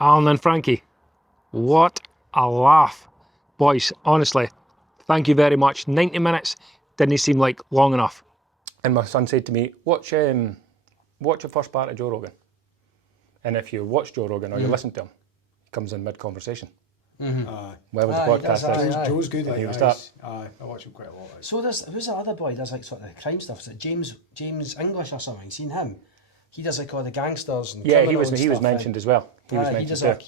Alan and Frankie. What a laugh. Boys, honestly, thank you very much. 90 minutes didn't seem like long enough. And my son said to me, watch the first part of Joe Rogan. And if you watch Joe Rogan or you listen to him, he comes in mid-conversation. Where was the podcast? Joe's good at he was that. I watch him quite a lot. So who's the other boy who does like sort of crime stuff? Is it James English or something? Seen him? He does like all the gangsters and he was mentioned as well. He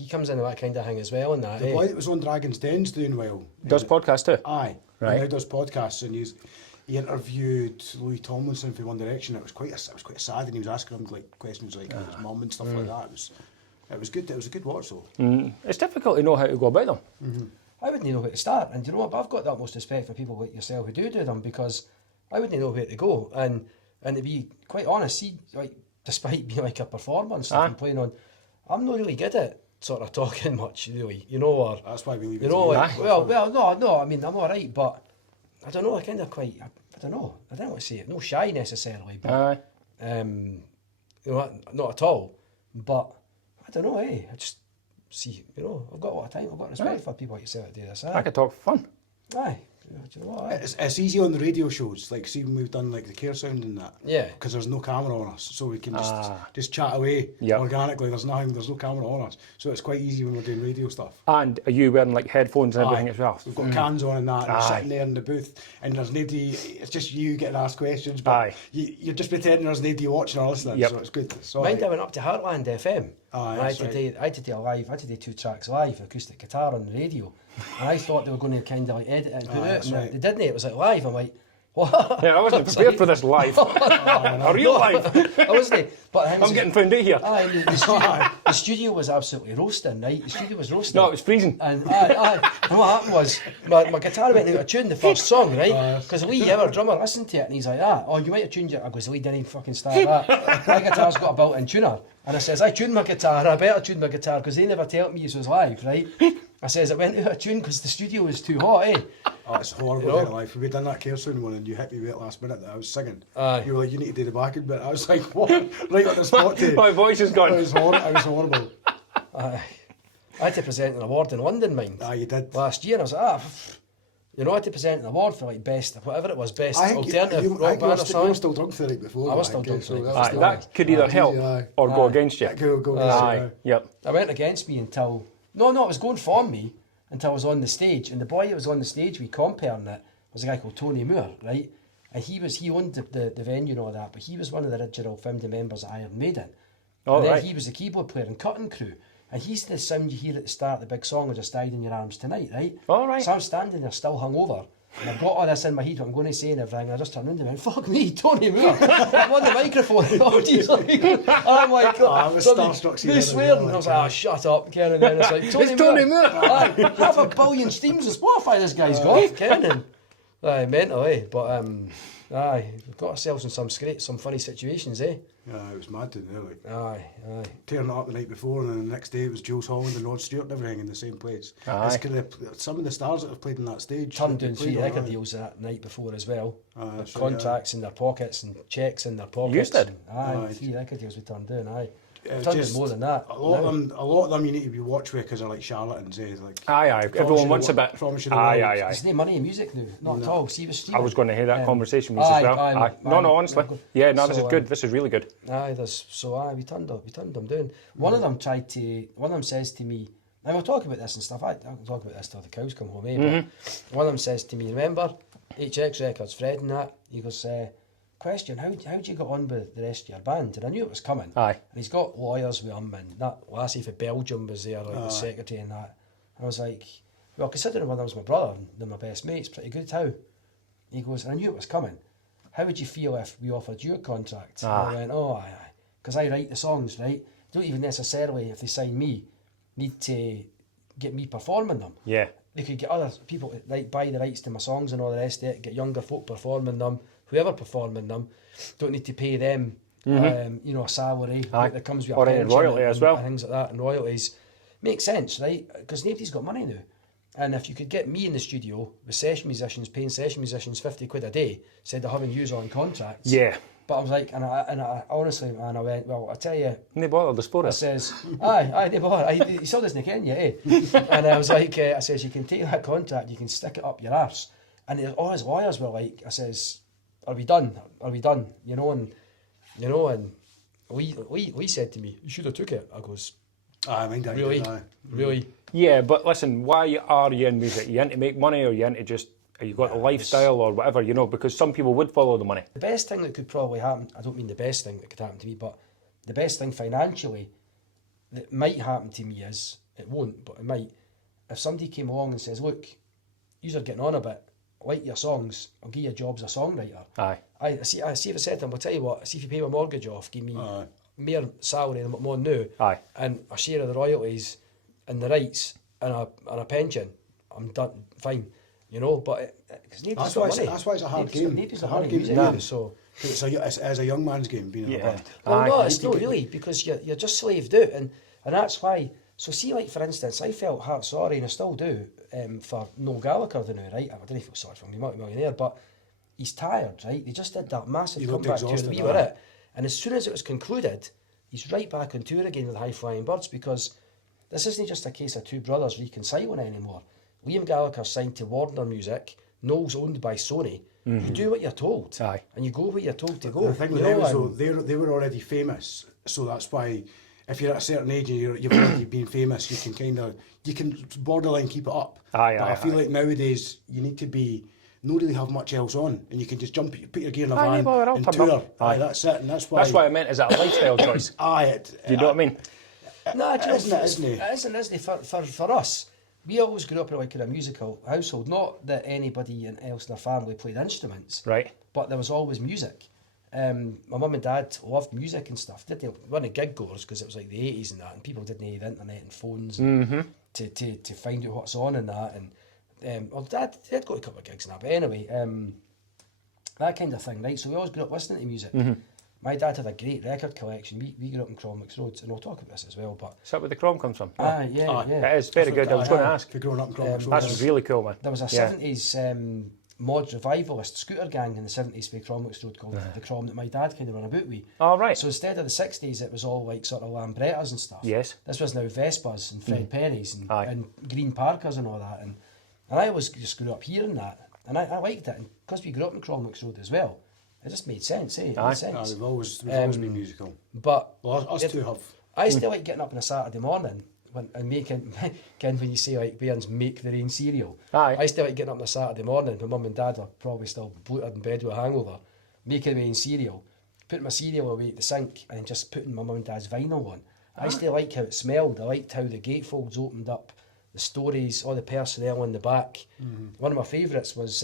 comes into that kind of thing as well. And that the boy that was on Dragon's Den's doing well. Does podcasts too? Aye, right. He now does podcasts, and he interviewed Louis Tomlinson for One Direction. It was quite sad, and he was asking him like questions like his mum and stuff like that. It was good. It was a good watch though. It's difficult to know how to go about them. I wouldn't know where to start, and you know what? But I've got the utmost respect for people like yourself who do them, because I wouldn't know where to go. And to be quite honest, see, like, despite being like a performer and stuff and playing on, I'm not really good at sort of talking much, really, you know, or that's why we leave it. You know, like, no, I mean, I'm all right, but I don't know, I kind of quite, I don't know, I don't want to say it, no shy necessarily, but you know, not at all, but I don't know, I just see, you know, I've got a lot of time, I've got respect for people like yourself to do this. I could talk for fun. Aye. Do you know what, it's easy on the radio shows, like see when we've done like the Care Sound and that. Yeah. Because there's no camera on us, so we can just chat away organically. There's no camera on us, so it's quite easy when we're doing radio stuff. And are you wearing like headphones and everything as well? We've got cans on and that, and we're sitting there in the booth, and there's nobody. It's just you getting asked questions, but you're just pretending there's nobody watching or listening. So it's good. Mind I went up to Heartland FM. I had to do 2 tracks live, acoustic guitar on the radio, and I thought they were going to kind of like edit it and put it out, and they didn't. It was like live. I'm like, what? Yeah, I wasn't prepared for this live. A real live. I wasn't. But I'm getting found out here. The studio was absolutely roasting, right? The studio was roasting. No, it was freezing. And what happened was, my guitar went out of tune the first song, right? Because Lee, our drummer, listened to it, and he's like, oh, you might have tuned it. I goes, Lee didn't even fucking start that. My guitar's got a built-in tuner. And I says, I tuned my guitar, I better tune my guitar, because they never tell me it was live, right? I says, it went out of tune because the studio was too hot, Oh, it's horrible getting live. We done that Care Sound one, and you hit me right last minute that I was singing. You were like, you need to do the backing bit. I was like, what? Right on the spot. My voice is gone. It was horrible. I had to present an award in London, mind. You did. Last year, I was like, you know, I had to present an award for like best, whatever it was, best alternative rock band or something. You were still drunk the night before. I was still drunk. That could either help or go against you. That could go against you. Yep. It went against me until... No, it was going for me until I was on the stage. And the boy that was on the stage with comparing it was a guy called Tony Moore, right? And he owned the venue and all that, but he was one of the original founding members of Iron Maiden. And then he was the keyboard player in Cutting Crew. And he's the sound you hear at the start of the big song, I Just Died in Your Arms Tonight, right? All right. So I'm standing there still hungover, and I've got all this in my head, what I'm going to say and everything, and I just turned around and went, fuck me, Tony Moore. I'm on the microphone, and the audience I'm like, I was starstruck. They swear, and I was like, shut up, Ken, and then it's like, Tony Moore. Half a billion streams of Spotify this guy's got, Ken, and mental, but we've got ourselves in some funny situations, Yeah, it was mad to know, like. Aye. Tearing it up the night before, and then the next day it was Jules Holland and Rod Stewart and everything in the same place. It's kind of some of the stars that have played on that stage. Turned down 3 record deals that night before as well. Contracts in their pockets and checks in their pockets. You did? Aye, 3 record deals we turned down, turned down more than that. A lot of them you need to be watched with because they're like charlatans, like. Aye. Everyone wants a bit. Aye. There's no money in music now, not at all. See, I was going to hear that conversation with you as well. Aye. No, honestly. This is good. This is really good. We turned them down. One of them says to me, and we'll talk about this and stuff, I can talk about this till the cows come home, but one of them says to me, remember, HX Records, Fred and that, he goes, question, how'd you get on with the rest of your band? And I knew it was coming. Aye. And he's got lawyers with him, and that lassie for Belgium was there, like the secretary and that. And I was like, well, considering one of them was my brother and they're my best mates, pretty good, how? He goes, and I knew it was coming. How would you feel if we offered you a contract? And I went, aye. Because I write the songs, right? Don't even necessarily, if they sign me, need to get me performing them. Yeah. They could get other people to buy the rights to my songs and all the rest of it, get younger folk performing them, whoever performing them, don't need to pay them, a salary that comes with a pension royalty as well. And things like that, and royalties. Makes sense, right? Because nobody's got money now. And if you could get me in the studio with session musicians, paying session musicians 50 quid a day, instead of having yous on contracts. Yeah. But I was like, and I honestly, man, I went, well, I tell you, No bother, the sport I says, aye, no bother, you still doesn't ken you, eh? And I was like, I says, you can take that contract, you can stick it up your arse. And all his lawyers were like, I says, are we done? Are we done? And Lee said to me, you should have took it. I goes, I mean, really? Really? Yeah, but listen, why are you in music? You in to make money, or you into just, you got a lifestyle or whatever, because some people would follow the money. The best thing that could probably happen, I don't mean the best thing that could happen to me, but the best thing financially that might happen to me is, it won't, but it might, if somebody came along and says, look, you're getting on a bit, I like your songs, I'll give you a job as a songwriter. Aye. I see if I said to him, I'll tell you what, see if you pay my mortgage off, give me more salary than what I'm on now, Aye. and a share of the royalties and the rights and a pension, I'm done, fine. But that's why it's a hard game. It's a hard game. game. So it's a young man's game being in a band. well, no, it's not really, because you're just slaved out, and that's why. So see, like for instance, I felt heart sorry, and I still do, for Noel Gallagher now, right? I don't feel sorry for him, he's multi-millionaire, but he's tired, right? They just did that massive comeback tour, and we were it. And as soon as it was concluded, he's right back on tour again with the High Flying Birds, because this isn't just a case of two brothers reconciling anymore. Liam Gallagher signed to Warner Music. Noel's owned by Sony. You do what you're told, and you go where you're told to go. The thing with them is, though, they were already famous, so that's why if you're at a certain age and you've already been famous, you can borderline keep it up. I feel like nowadays you need to not really have much else on, and you can just jump, put your gear in a van and tour. That's it, and that's why. That's what I meant. Is that a lifestyle choice? Do you know what I mean? No, isn't it? It isn't for us. We always grew up in like a musical household. Not that anybody else in our family played instruments, right? But there was always music. My mum and dad loved music and stuff. They weren't gig goers because it was like the 80s and that, and people didn't have the internet and phones to find out what's on and that. And well, dad did go to a couple of gigs and that, but anyway, that kind of thing, right? So we always grew up listening to music. My dad had a great record collection. We grew up in Crom Road, and I'll talk about this as well. But is that where the Crom comes from? Yeah. It is very good. I was going to ask. If you're growing up in Crom Road, that's really cool, man. There was a 70s mod revivalist scooter gang in the 70s for Crom Road called the Crom that my dad kind of ran about with. Oh, right. So instead of the 60s, it was all like sort of Lambrettas and stuff. Yes. This was now Vespas and Fred Perrys and Green Parkers and all that. And I always just grew up hearing that. And I liked it. And because we grew up in Crom Road as well, it just made sense, eh? It made sense. We've always been musical. But us two have. I still like getting up on a Saturday morning and making, when you say like Bairns make their own cereal. I still like getting up on a Saturday morning when mum and dad are probably still bloated in bed with a hangover, making my own cereal, putting my cereal away at the sink and just putting my mum and dad's vinyl on. I still liked how it smelled. I liked how the gatefolds opened up, the stories, all the personnel in the back. One of my favourites was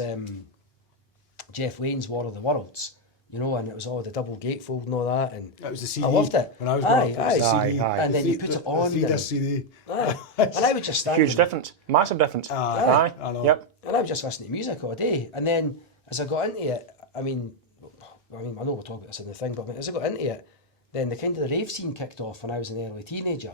Jeff Wayne's War of the Worlds, and it was all the double gatefold and all that, and that was the CD. I loved it. When I was growing up, it was the CD. And then you put it on. The CD. And I would just stand. Huge difference, massive difference. I know. Yep. And I would just listen to music all day. And then as I got into it, I know we'll talk about this in the thing, but as I got into it, then the kind of the rave scene kicked off when I was an early teenager.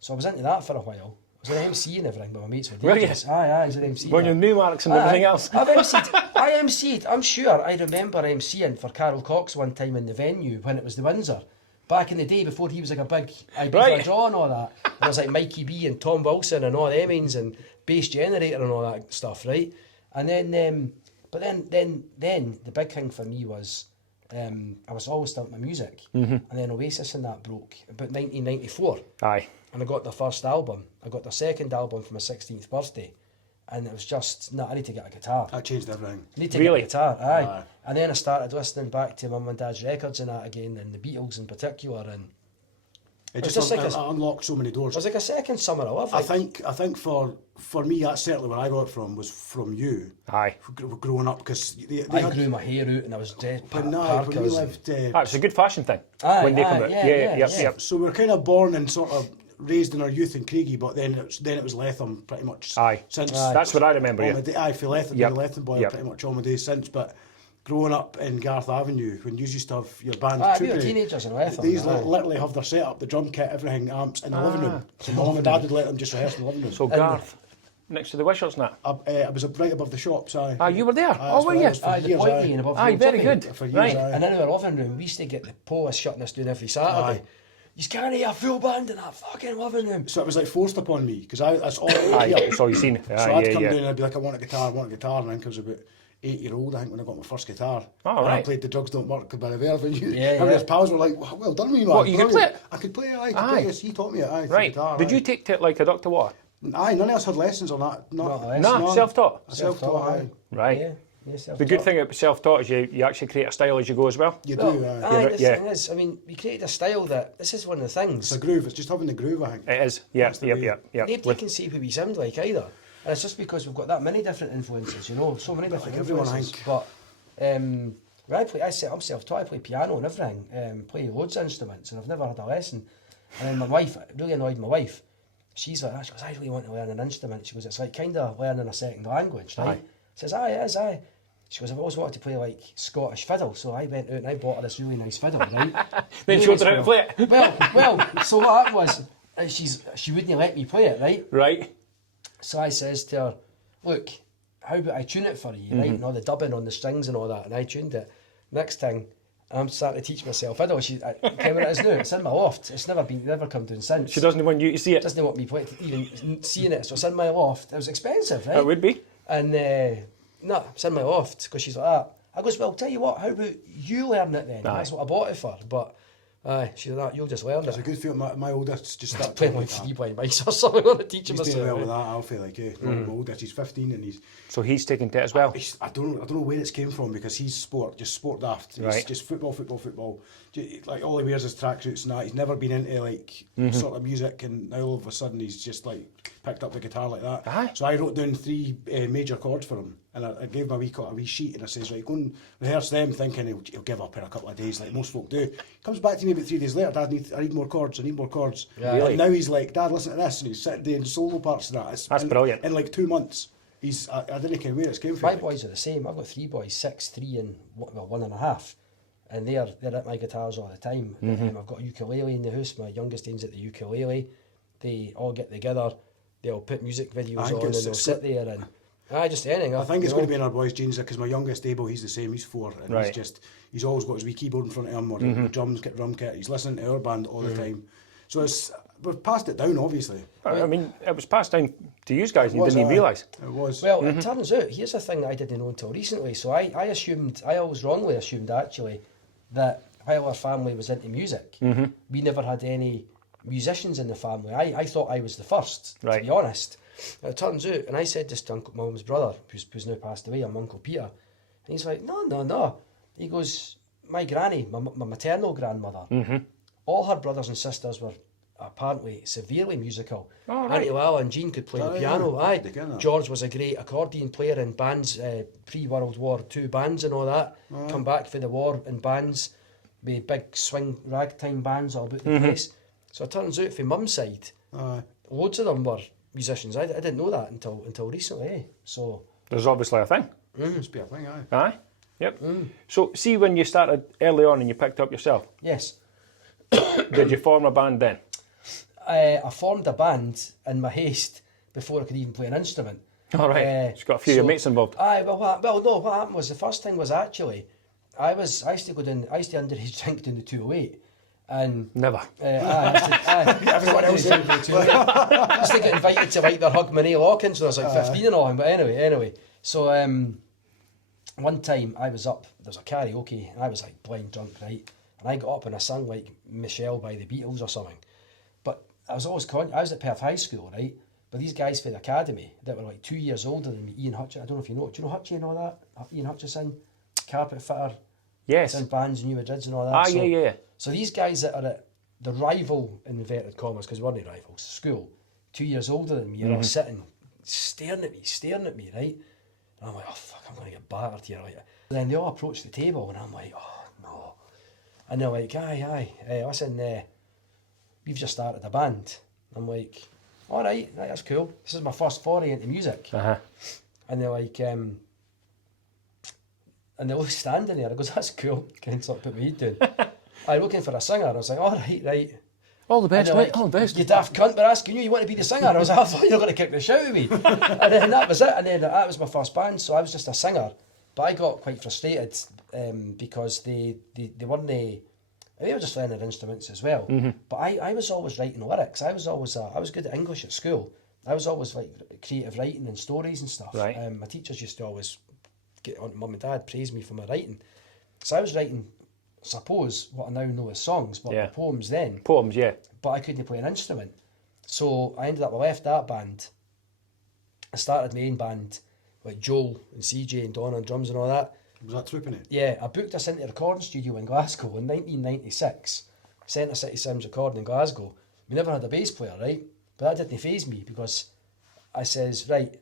So I was into that for a while. I was an MC and everything, but my mates were DJs. Aye, I was an MC. When you're Newmarks and everything else. I MC'd. I'm sure I remember MCing for Carol Cox one time in the venue when it was the Windsor. Back in the day before he was like a big Ibiza draw and all that. And there was like Mikey B and Tom Wilson and all them and Bass Generator and all that stuff, right? And then, but then the big thing for me was I was always still at my music. And then Oasis and that broke about 1994. Aye. And I got their first album. I got their second album for my 16th birthday. And it was just, I need to get a guitar. That changed everything. I need to get a guitar, aye. And then I started listening back to mum and dad's records and that again, and the Beatles in particular. And it just unlocked so many doors. It was like a second summer of love. I think for me, that's certainly where I got it from, was from you. Aye. Growing up, because I grew my hair out and I was dead. But no, when we lived... it's a good fashion thing. Aye, when they come out. Yeah. So we're kind of born and sort of raised in our youth in Craigie, but then it was Letham pretty much since. That's what I remember, Aye, for Letham, being a Letham boy pretty much all my days since, but growing up in Garth Avenue, when you used to have your band we were teenagers in Letham. These literally have their setup, the drum kit, everything, amps in the living room. So my mum and dad would let them just rehearse in the living room. So Garth, next to the Wishards and that? I was right above the shops, aye. Ah, you were there? Oh, were you? The point being above Aye, the very tippy. good. For years, Right. aye. And in our oven room, we used to get the police shutting us down every Saturday. Aye. You can't hear a full band in that fucking oven room. So it was like forced upon me, because that's all I Aye, hear. that's all you've seen. So Aye, I'd yeah, come yeah. down and I'd be like, I want a guitar, and then comes about 8-year-old, I think, when I got my first guitar. Oh, and I right. played The Drugs Don't Work by the Verve, and Yeah, his pals were like, well done, me man. What, you could play it? I could play it, I could Aye. play it. He taught me it, aye. Right. Guitar, Did aye. you take to it like a Dr. Water? Aye, none of us had lessons on that. Not Not, lessons. No, self-taught. Self-taught, aye. Right. Yeah, self-taught. The good thing about self-taught is you actually create a style as you go as well. You Well, do, aye. aye, the Yeah. thing is, I mean, we created a style that, this is one of the things, It's a groove, it's just having the groove, I think. It is. Yeah, That's the yep, way. yep, yep. nobody can see who we sound like either. And it's just because we've got that many different influences, you know, so many different like everyone, I influences. think. But when I'm self-taught, I play piano and everything, play loads of instruments, and I've never had a lesson. And then my wife, it really annoyed my wife. She's like, she goes, I really want to learn an instrument. She goes, it's like kind of learning a second language, right? Aye. Says, aye, it is, aye. She goes, I've always wanted to play like Scottish fiddle, so I went out and I bought her this really nice fiddle, right? Then Really showed her nice how to play it. well, so what happened was, she wouldn't let me play it, right? Right. So I says to her, look, how about I tune it for you, right? And all the dubbing on the strings and all that, and I tuned it. Next thing, I'm starting to teach myself fiddle. Camera it is now. It's in my loft. It's never come down since. She doesn't want you to see it. Doesn't want me even seeing it. So it's in my loft. It was expensive, right? It would be. And no, it's in my loft because she's like that. I goes, well, tell you what, how about you learn it then? Aye. That's what I bought it for. But she's like, you'll just learn It's a it. good feel. My oldest just started Playing like 3 blind mice or something on a teaching He's doing myself. well with right? that, I'll feel like, my oldest, he's 15 and So he's taking to it as well. I don't know where it's came from, because he's sport daft. He's Right. just football. Like all he wears is tracksuits and that. He's never been into like sort of music, and now all of a sudden he's just like picked up the guitar like that. Aye. So I wrote down 3 major chords for him, and I gave him a wee sheet, and I says, right, go and rehearse them, thinking he'll give up in a couple of days like most folk do. Comes back to me about 3 days later, Dad, I need more chords. Yeah. Really? And now he's like, Dad, listen to this, and he's sitting doing solo parts of that. That's brilliant. In like 2 months. I didn't know where it's came from. My boys are the same. I've got 3 boys, 6, 3 and 1.5. And they're at my guitars all the time. I've got a ukulele in the house. My youngest Dean's at the ukulele. They all get together. They'll put music videos I think on and it's- they'll it's sit there and just anything. I think it's going to be in our boys' genes, because my youngest Abel, he's the same. He's 4, and Right. he's always got his wee keyboard in front of him, or the drum kit. He's listening to our band all the time. So we've passed it down, obviously. I mean, it was passed down to you guys and you Was, didn't even aye. realise. It was. Well, it turns out, here's a thing that I didn't know until recently. So I always wrongly assumed actually that while our family was into music, we never had any musicians in the family. I thought I was the first, Right. to be honest. It turns out, and I said this to my mum's brother, who's now passed away, I'm Uncle Peter, and he's like, no. He goes, my granny, my maternal grandmother, all her brothers and sisters were apparently severely musical. Oh, right. Auntie Lala and Jean could play the piano. yeah. Aye. They can, George was a great accordion player in bands, pre-World War II bands and all that. Come back for the war in bands, with big swing ragtime bands all about the place. So it turns out, from mum's side, loads of them were musicians. I didn't know that until recently. Eh? So There's obviously a thing. Must be a thing, aye. Aye. Yep. So see, when you started early on and you picked up yourself, yes, did you form a band then? I formed a band in my haste before I could even play an instrument. All right. Just got a few of your mates involved. Aye, well, what happened was, the first thing was actually, I used to underage drink down the 208. And Never. Everyone else did. I used to get invited to like their Hogmanay Lawkins when I was like 15 and all. But anyway. So one time I was up, there was a karaoke, and I was like blind drunk, right? And I got up and I sang like Michelle by the Beatles or something. But I was always I was at Perth High School, right? But these guys for the academy that were like 2 years older than me, Ian Hutchison, I don't know if you know, do you know Hutchie and all that? Ian Hutchison, carpet fitter, Yes. in bands, New Madrids and all that. Yeah. So these guys that are at the rival, in inverted commas, because we weren't rivals, school, 2 years older than me, are all sitting, staring at me, right? And I'm like, oh fuck, I'm going to get battered here. Like, and then they all approach the table, and I'm like, oh no. And they're like, aye, listen, we've just started a band. I'm like, all right, that's cool. This is my first foray into music. Uh-huh. And they're like, and they're all standing there. I goes, that's cool. Can't sort of put my head down. I'm looking for a singer. I was like, all right. All the best, And mate. they're All the best. You daft cunt, we're asking you want to be the singer. I was like, I thought you were going to kick the shit out of me. And then that was it. And then that was my first band, so I was just a singer. But I got quite frustrated because they weren't... They were just learning their instruments as well. But I was always writing lyrics. I was good at English at school. I was always like creative writing and stories and stuff. Right. My teachers used to always get on to mum and dad, praise me for my writing. So I was writing, I suppose, what I now know as songs, but poems then. Poems, yeah. But I couldn't play an instrument. So I ended up, I left that band. I started my own band, like Joel and CJ and Donna on drums and all that. Was that Trooping It? Yeah, I booked us into a recording studio in Glasgow in 1996. Centre City Sims recording in Glasgow. We never had a bass player, right? But that didn't faze me because I says, right,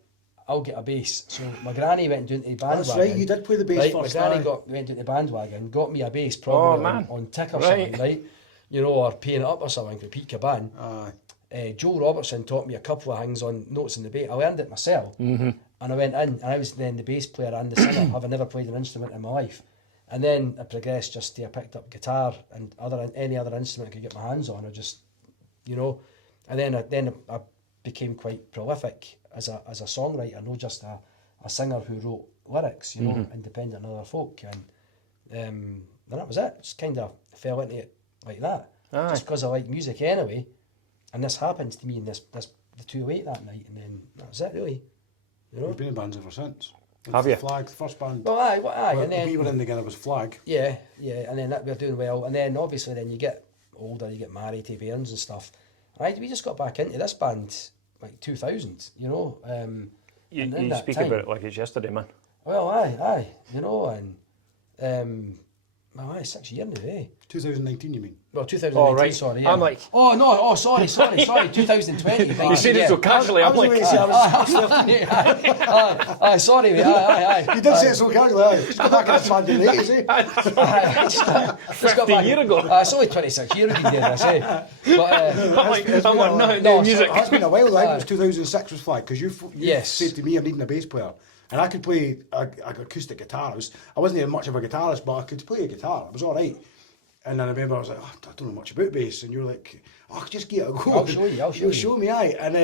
I'll get a bass. So my granny went down to the bandwagon. That's right, you did play the bass first. My granny went down to the bandwagon, got me a bass probably on tick or something, right? You know, or paying it up or something for Pete Caban. Joe Robertson taught me a couple of things on notes in the bass. I learned it myself. And I went in and I was then the bass player and the singer, having never played an instrument in my life. And then I progressed just to I picked up guitar and any other instrument I could get my hands on. I just, you know, and then I became quite prolific as a songwriter, not just a singer who wrote lyrics, you know, independent of other folk. And that was it. Just kind of fell into it like that. Just because I like music anyway. And this happened to me in the 208 that night, and then that was it really. You know? We've been in bands ever since. Have you? Flag, the first band. Well, aye, and then we were in together was Flag. Yeah, and then that we were doing well, and then obviously then you get older, you get married to bairns and stuff. Right, we just got back into this band like 2000, you know. You speak about it like it's yesterday, man. Well, aye, you know, and well, aye, 6 years now, eh? 2019, you mean? Well, 2019, right. sorry. Yeah. I'm like... Oh, no, sorry, 2020. You said it so casually, I'm like... Aye, sorry, mate, aye. You did say it so casually, aye. Just got back in this band in the 80s, eh? 15 years ago. It's only 26 years ago, I say. But, I'm like, no music. It's been a while, I think it was 2006 was Flag, because you Yes. said to me I'm needing a bass player. And I could play an acoustic guitar. I wasn't even much of a guitarist, but I could play a guitar. It was all right. And then I remember I was like, oh, I don't know much about bass. And you were like, oh, just give it a go. I'll show you. You'll show me, aye. And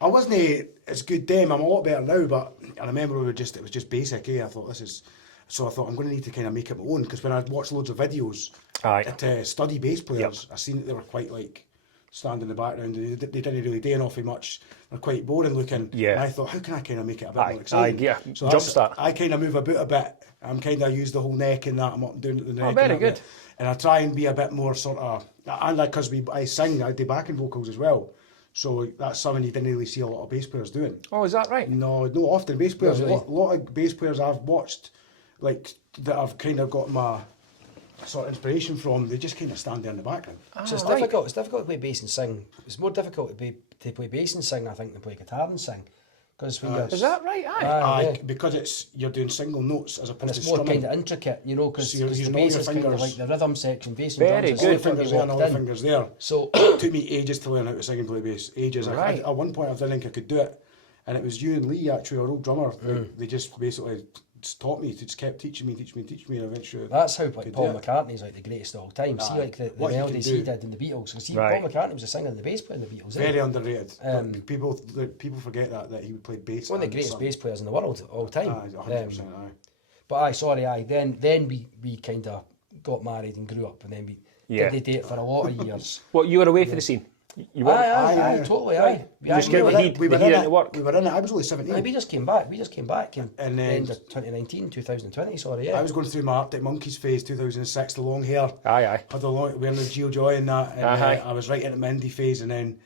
I wasn't as good then. I'm a lot better now, but I remember it was just basic, eh? So I thought I'm going to need to kind of make it my own, because when I watched loads of videos at study bass players, I seen that they were quite like stand in the background. They didn't really do an awful much. They're quite boring looking. Yeah. And I thought, how can I kind of make it a bit more exciting? So jumpstart. I kind of move about a bit. I'm kind of use the whole neck and that. I'm up and down at the neck. Oh, very good. And I try and be a bit more sort of, and like because I sing, I do backing vocals as well. So that's something you didn't really see a lot of bass players doing. Oh, is that right? No, not often. Bass players, Really? a lot of bass players I've watched, like that I've kind of got my sort of inspiration from, they just kind of stand there in the background. So it's difficult. It's difficult to play bass and sing. It's more difficult to play bass and sing, I think, than play guitar and sing. Because when you're... Is that right? Aye, because you're doing single notes as And opposed to it's more strumming. kind of intricate, you know, because So you're the using all bass your is kind of fingers. like the rhythm section, bass Very and drums. good. It's all Fingers there and all locked the in. fingers there. So It took me ages to learn how to sing and play bass. Ages. Right. At one point I didn't think I could do it. And it was you and Lee, actually, our old drummer. They just basically just taught me. They just kept teaching me. And eventually... that's how like could Paul do it. McCartney's like the greatest of all time. See, like the What he can melodies do. he did in the Beatles. Because Right. Paul McCartney was a singer and the bass player in the Beatles. Very underrated. People forget that he played bass. One of the and greatest sung. bass players in the world of all time. Aye, 100%. Aye. But then we kind of got married and grew up, and then we did date for a lot of years. What, you were away for the scene? You were? Aye, totally, aye. You just get the heat into work. We were in it. I was only 17. We just came back in And the then- end of 2020, sorry, yeah. I was going through my Arctic Monkeys phase, 2006, the long hair. Aye. Had the long, wearing the Geo Joy and that. And Aye. I was right into my indie phase, and then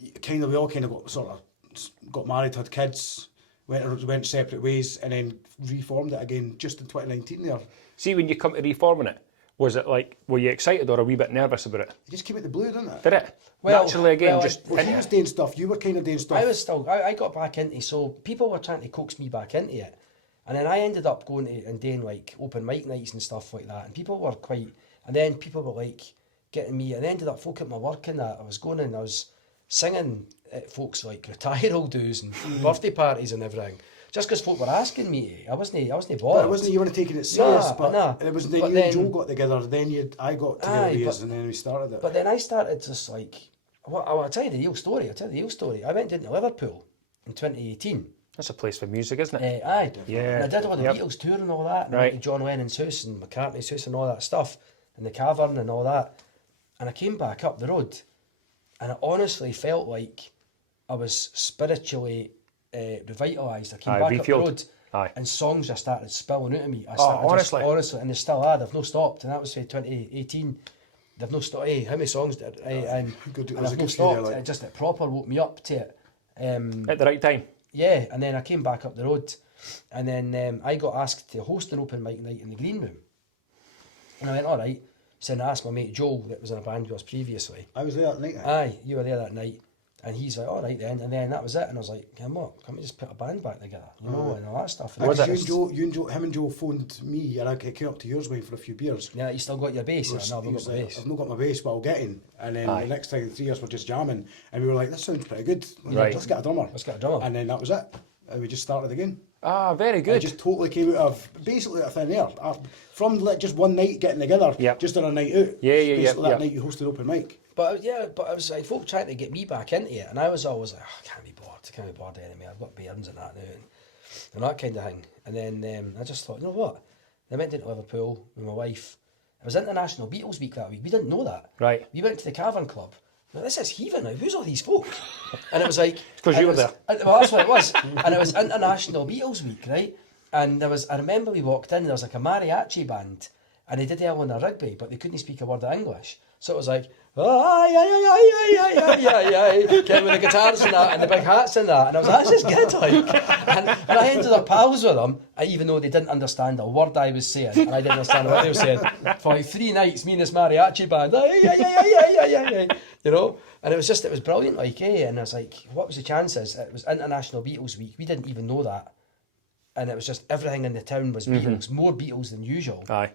we all kind of got married, had kids, went separate ways, and then reformed it again just in 2019 there. See, when you come to reforming it, was it like, were you excited or a wee bit nervous about it? It just came out the blue, didn't it? Did it? Well- Naturally again, well, just... Well, he was doing stuff, you were kind of doing stuff. I got back into, so people were trying to coax me back into it. And then I ended up going to and doing like open mic nights and stuff like that. And people were and then people were like getting me, and I ended up folk at my work and that. I was going and I was singing at folks like retiral dues and birthday parties and everything. just because folk were asking me, I wasn't bothered. But it wasn't, you weren't taking it serious, Nah, but nah. it was then But you then- and Joe got together, then I got together with you, and then we started it. But then I started just like, I'll tell you the real story. I went into Liverpool in 2018. That's a place for music, isn't it? Aye. Yeah. And I did all the Yep. Beatles tour and all that, and I Right. went to John Lennon's house and McCartney's house and all that stuff, and the Cavern and all that. And I came back up the road, and I honestly felt like I was spiritually revitalised. I came back refueled. up the road, Aye. and songs just started spilling out of me. Honestly? And they still are. They've no stopped, and that was 2018. They've no stopped. How many songs did and Good, it and was I've a no good story, stopped. like. It proper woke me up to it. At the right time. Yeah, and then I came back up the road, and then I got asked to host an open mic night in the green room. And I went, all right. So then I asked my mate Joel, that was in a band with us previously. I was there that night. Aye, you were there that night. And he's like, all right then. And then that was it. And I was like, come on, can't we just put a band back together? You know, and all that stuff. And Because it you and Joe, him and Joe phoned me, and I came up to yours way for a few beers. yeah, you still got your bass? No, I've He not was got my like, bass. I've not got my bass, but I'll get in. And then Aye. the next time, the three of us were just jamming, and we were like, this sounds pretty good. Right. Let's get a drummer. Let's get a drummer. And then that was it. And we just started again. Ah, very It good. just totally came out of basically out of thin air. From like just one night getting together, Yep. just on a night out. Yeah, Basically that yeah. night you hosted open mic. But yeah, but I was like, folk trying to get me back into it. And I was always like, I can't be bored anymore. I've got bairns and that now. And that kind of thing. And then I just thought, you know what? I went into Liverpool with my wife. It was International Beatles Week that week. We didn't know that. Right. We went to the Cavern Club. Now, this is heaving now. Who's all these folk? And it was like... 'cause and you it were was- there. Well, that's what it was. And it was International Beatles Week, right? And I remember we walked in, there was like a mariachi band, and they did Alan and Rigby, but they couldn't speak a word of English. So it was like, came with the guitars and that, and the big hats and that, and I was like, this is good, like. And I ended up pals with them, even though they didn't understand a word I was saying, and I didn't understand what they were saying. For like 3 nights, me and this mariachi band, you know? And it was brilliant, like, and I was like, what was the chances? It was International Beatles Week, we didn't even know that. And it was just, everything in the town was Beatles, more Beatles than usual. Aye.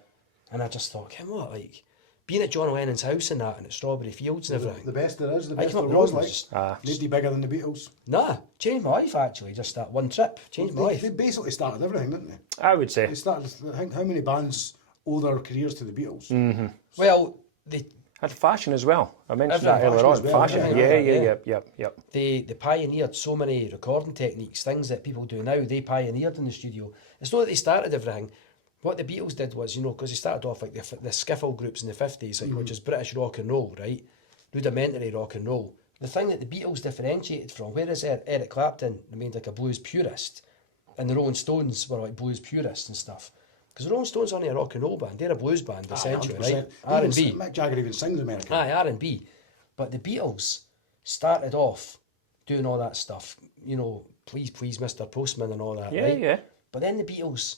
And I just thought, what, like, being at John Lennon's house and that, and at Strawberry Fields and everything. The best there is, the I best came there up was, with like. just- Nobody bigger than the Beatles. Nah, changed my life actually, just that one trip. Changed my life. They basically started everything, didn't they? I would say. They started, I think, how many bands owe their careers to the Beatles? Well, they And fashion as well. I mentioned Everything, that earlier on. fashion as well, Fashion. yeah. Yep. they pioneered so many recording techniques, things that people do now, they pioneered in the studio. It's not that they started everything. What the Beatles did was, because they started off like the skiffle groups in the 50s, like, which is British rock and roll, right? Rudimentary rock and roll. The thing that the Beatles differentiated from, whereas Eric Clapton remained like a blues purist, and the Rolling Stones were like blues purists and stuff. Because the Rolling Stones aren't a rock and roll band, they're a blues band, essentially, right? 100%. R&B. Mick Jagger even sings American. Aye, R&B. But the Beatles started off doing all that stuff, please, Mr. Postman and all that, right? Yeah. But then the Beatles,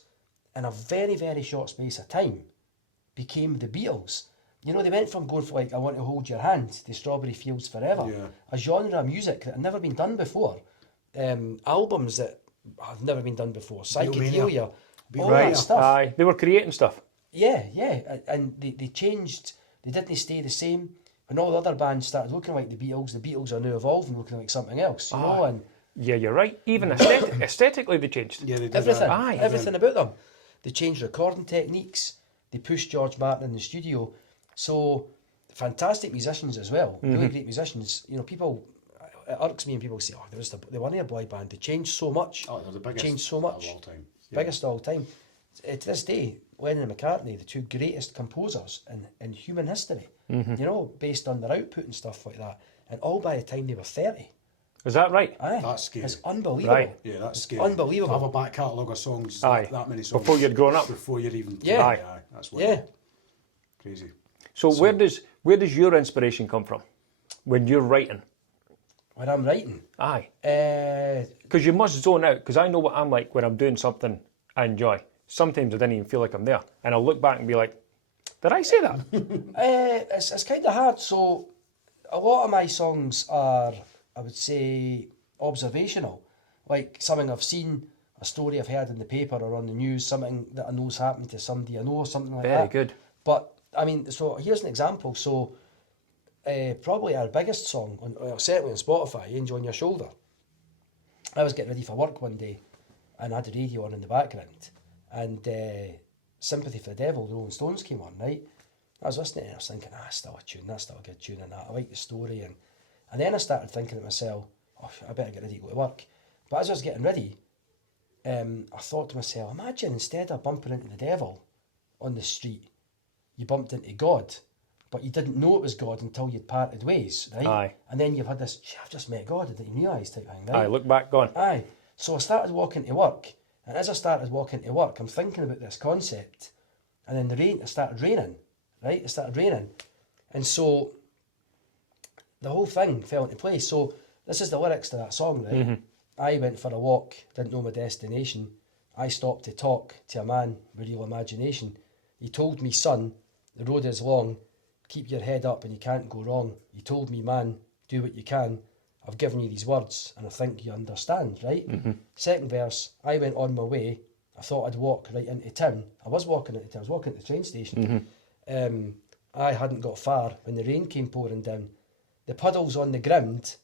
in a very, very short space of time, became the Beatles. They went from going for like, I Want to Hold Your Hand to Strawberry Fields Forever. Yeah. A genre of music that had never been done before. Albums that have never been done before. Psychedelia. All Right. that stuff. Aye. They were creating stuff. Yeah. And they changed, they didn't stay the same. When all the other bands started looking like the Beatles are now evolving, looking like something else, you know, and Yeah, you're right. Even aesthetically they changed. Yeah, they did everything, that. Aye. everything about them. They changed recording techniques. They pushed George Martin in the studio. So, fantastic musicians as well. Really great musicians. People, it irks me when people say, they weren't a boy band. They changed so much. Oh, they're the biggest changed so much. of all time. Yeah. Biggest of all time. To this day, Lennon and McCartney, the two greatest composers in human history, based on their output and stuff like that. And all by the time they were 30. Is that right? Aye. That's scary. It's unbelievable. Right. Yeah, that's It's scary. unbelievable. To have a back catalogue of songs, Aye. that many songs. Before you'd grown up. Before you're even... Yeah. Aye. That's Yeah. Crazy. So where does your inspiration come from when you're writing? When I'm writing, Aye. uh, Because you must zone out. Because I know what I'm like when I'm doing something I enjoy. Sometimes I didn't even feel like I'm there. And I'll look back and be like, did I say that? it's kind of hard. So a lot of my songs are, I would say, observational. Like something I've seen, a story I've heard in the paper or on the news, something that I know's happened to somebody I know, or something like that. Very good. But, I mean, so here's an example. So probably our biggest song, certainly on Spotify, Angel on Your Shoulder. I was getting ready for work one day, and I had the radio on in the background, and Sympathy for the Devil, the Rolling Stones came on, right? I was listening and I was thinking, still a tune, that's still a good tune and that. I like the story. And then I started thinking to myself, I better get ready to go to work. But as I was getting ready, I thought to myself, imagine instead of bumping into the devil on the street, you bumped into God, but you didn't know it was God until you'd parted ways, right? Aye. And then you've had this, I've just met God, I didn't even realise type thing, right? Aye, look back, gone. Aye. So I started walking to work, and as I started walking to work, I'm thinking about this concept, and then it started raining, right? It started raining. And so the whole thing fell into place. So this is the lyrics to that song, right? Mm-hmm. I went for a walk, didn't know my destination. I stopped to talk to a man with real imagination. He told me, son, the road is long. Keep your head up and you can't go wrong. He told me, man, do what you can. I've given you these words and I think you understand, right? Mm-hmm. Second verse, I went on my way. I thought I'd walk right into town. I was walking into town. I was walking to the train station. Mm-hmm. I hadn't got far when the rain came pouring down. The puddles on the ground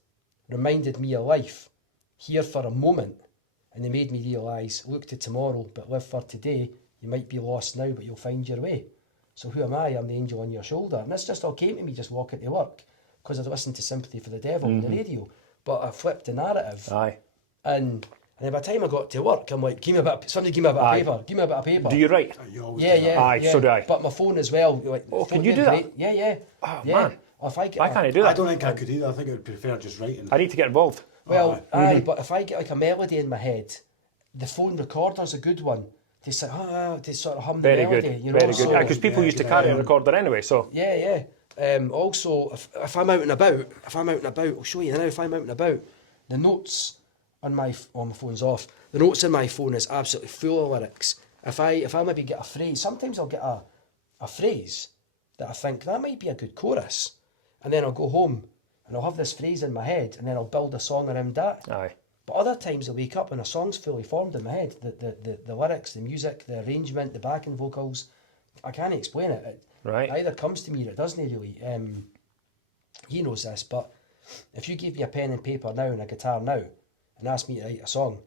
reminded me of life, here for a moment, and they made me realise, look to tomorrow, but live for today. You might be lost now, but you'll find your way. So who am I? I'm the angel on your shoulder. And this just all came to me just walking to work, because I'd listened to Sympathy for the Devil on the radio, but I flipped the narrative. Aye. And then by the time I got to work, I'm like, somebody give me a bit of paper. Give me a bit of paper. Do you write? Yeah. Aye, so do I. But my phone as well. Like, can you do that? Yeah. Oh, yeah. man. Or if I can't do that. I don't think I could either. I think I would prefer just writing. I need to get involved. Well, but if I get like a melody in my head, the phone recorder's a good one to sort of hum the Very melody. good. You know? Very good. Because people used to carry a recorder anyway, so. Yeah. Also, if I'm out and about, I'll show you now. If I'm out and about, the notes on my phone's off. The notes in my phone is absolutely full of lyrics. If I maybe get a phrase, sometimes I'll get a phrase that I think that might be a good chorus, and then I'll go home and I'll have this phrase in my head, and then I'll build a song around that. Aye. But other times I wake up and a song's fully formed in my head. The lyrics, the music, the arrangement, the backing vocals, I can't explain it. Right. It either comes to me or it doesn't really. He knows this, but if you gave me a pen and paper now and a guitar now and asked me to write a song,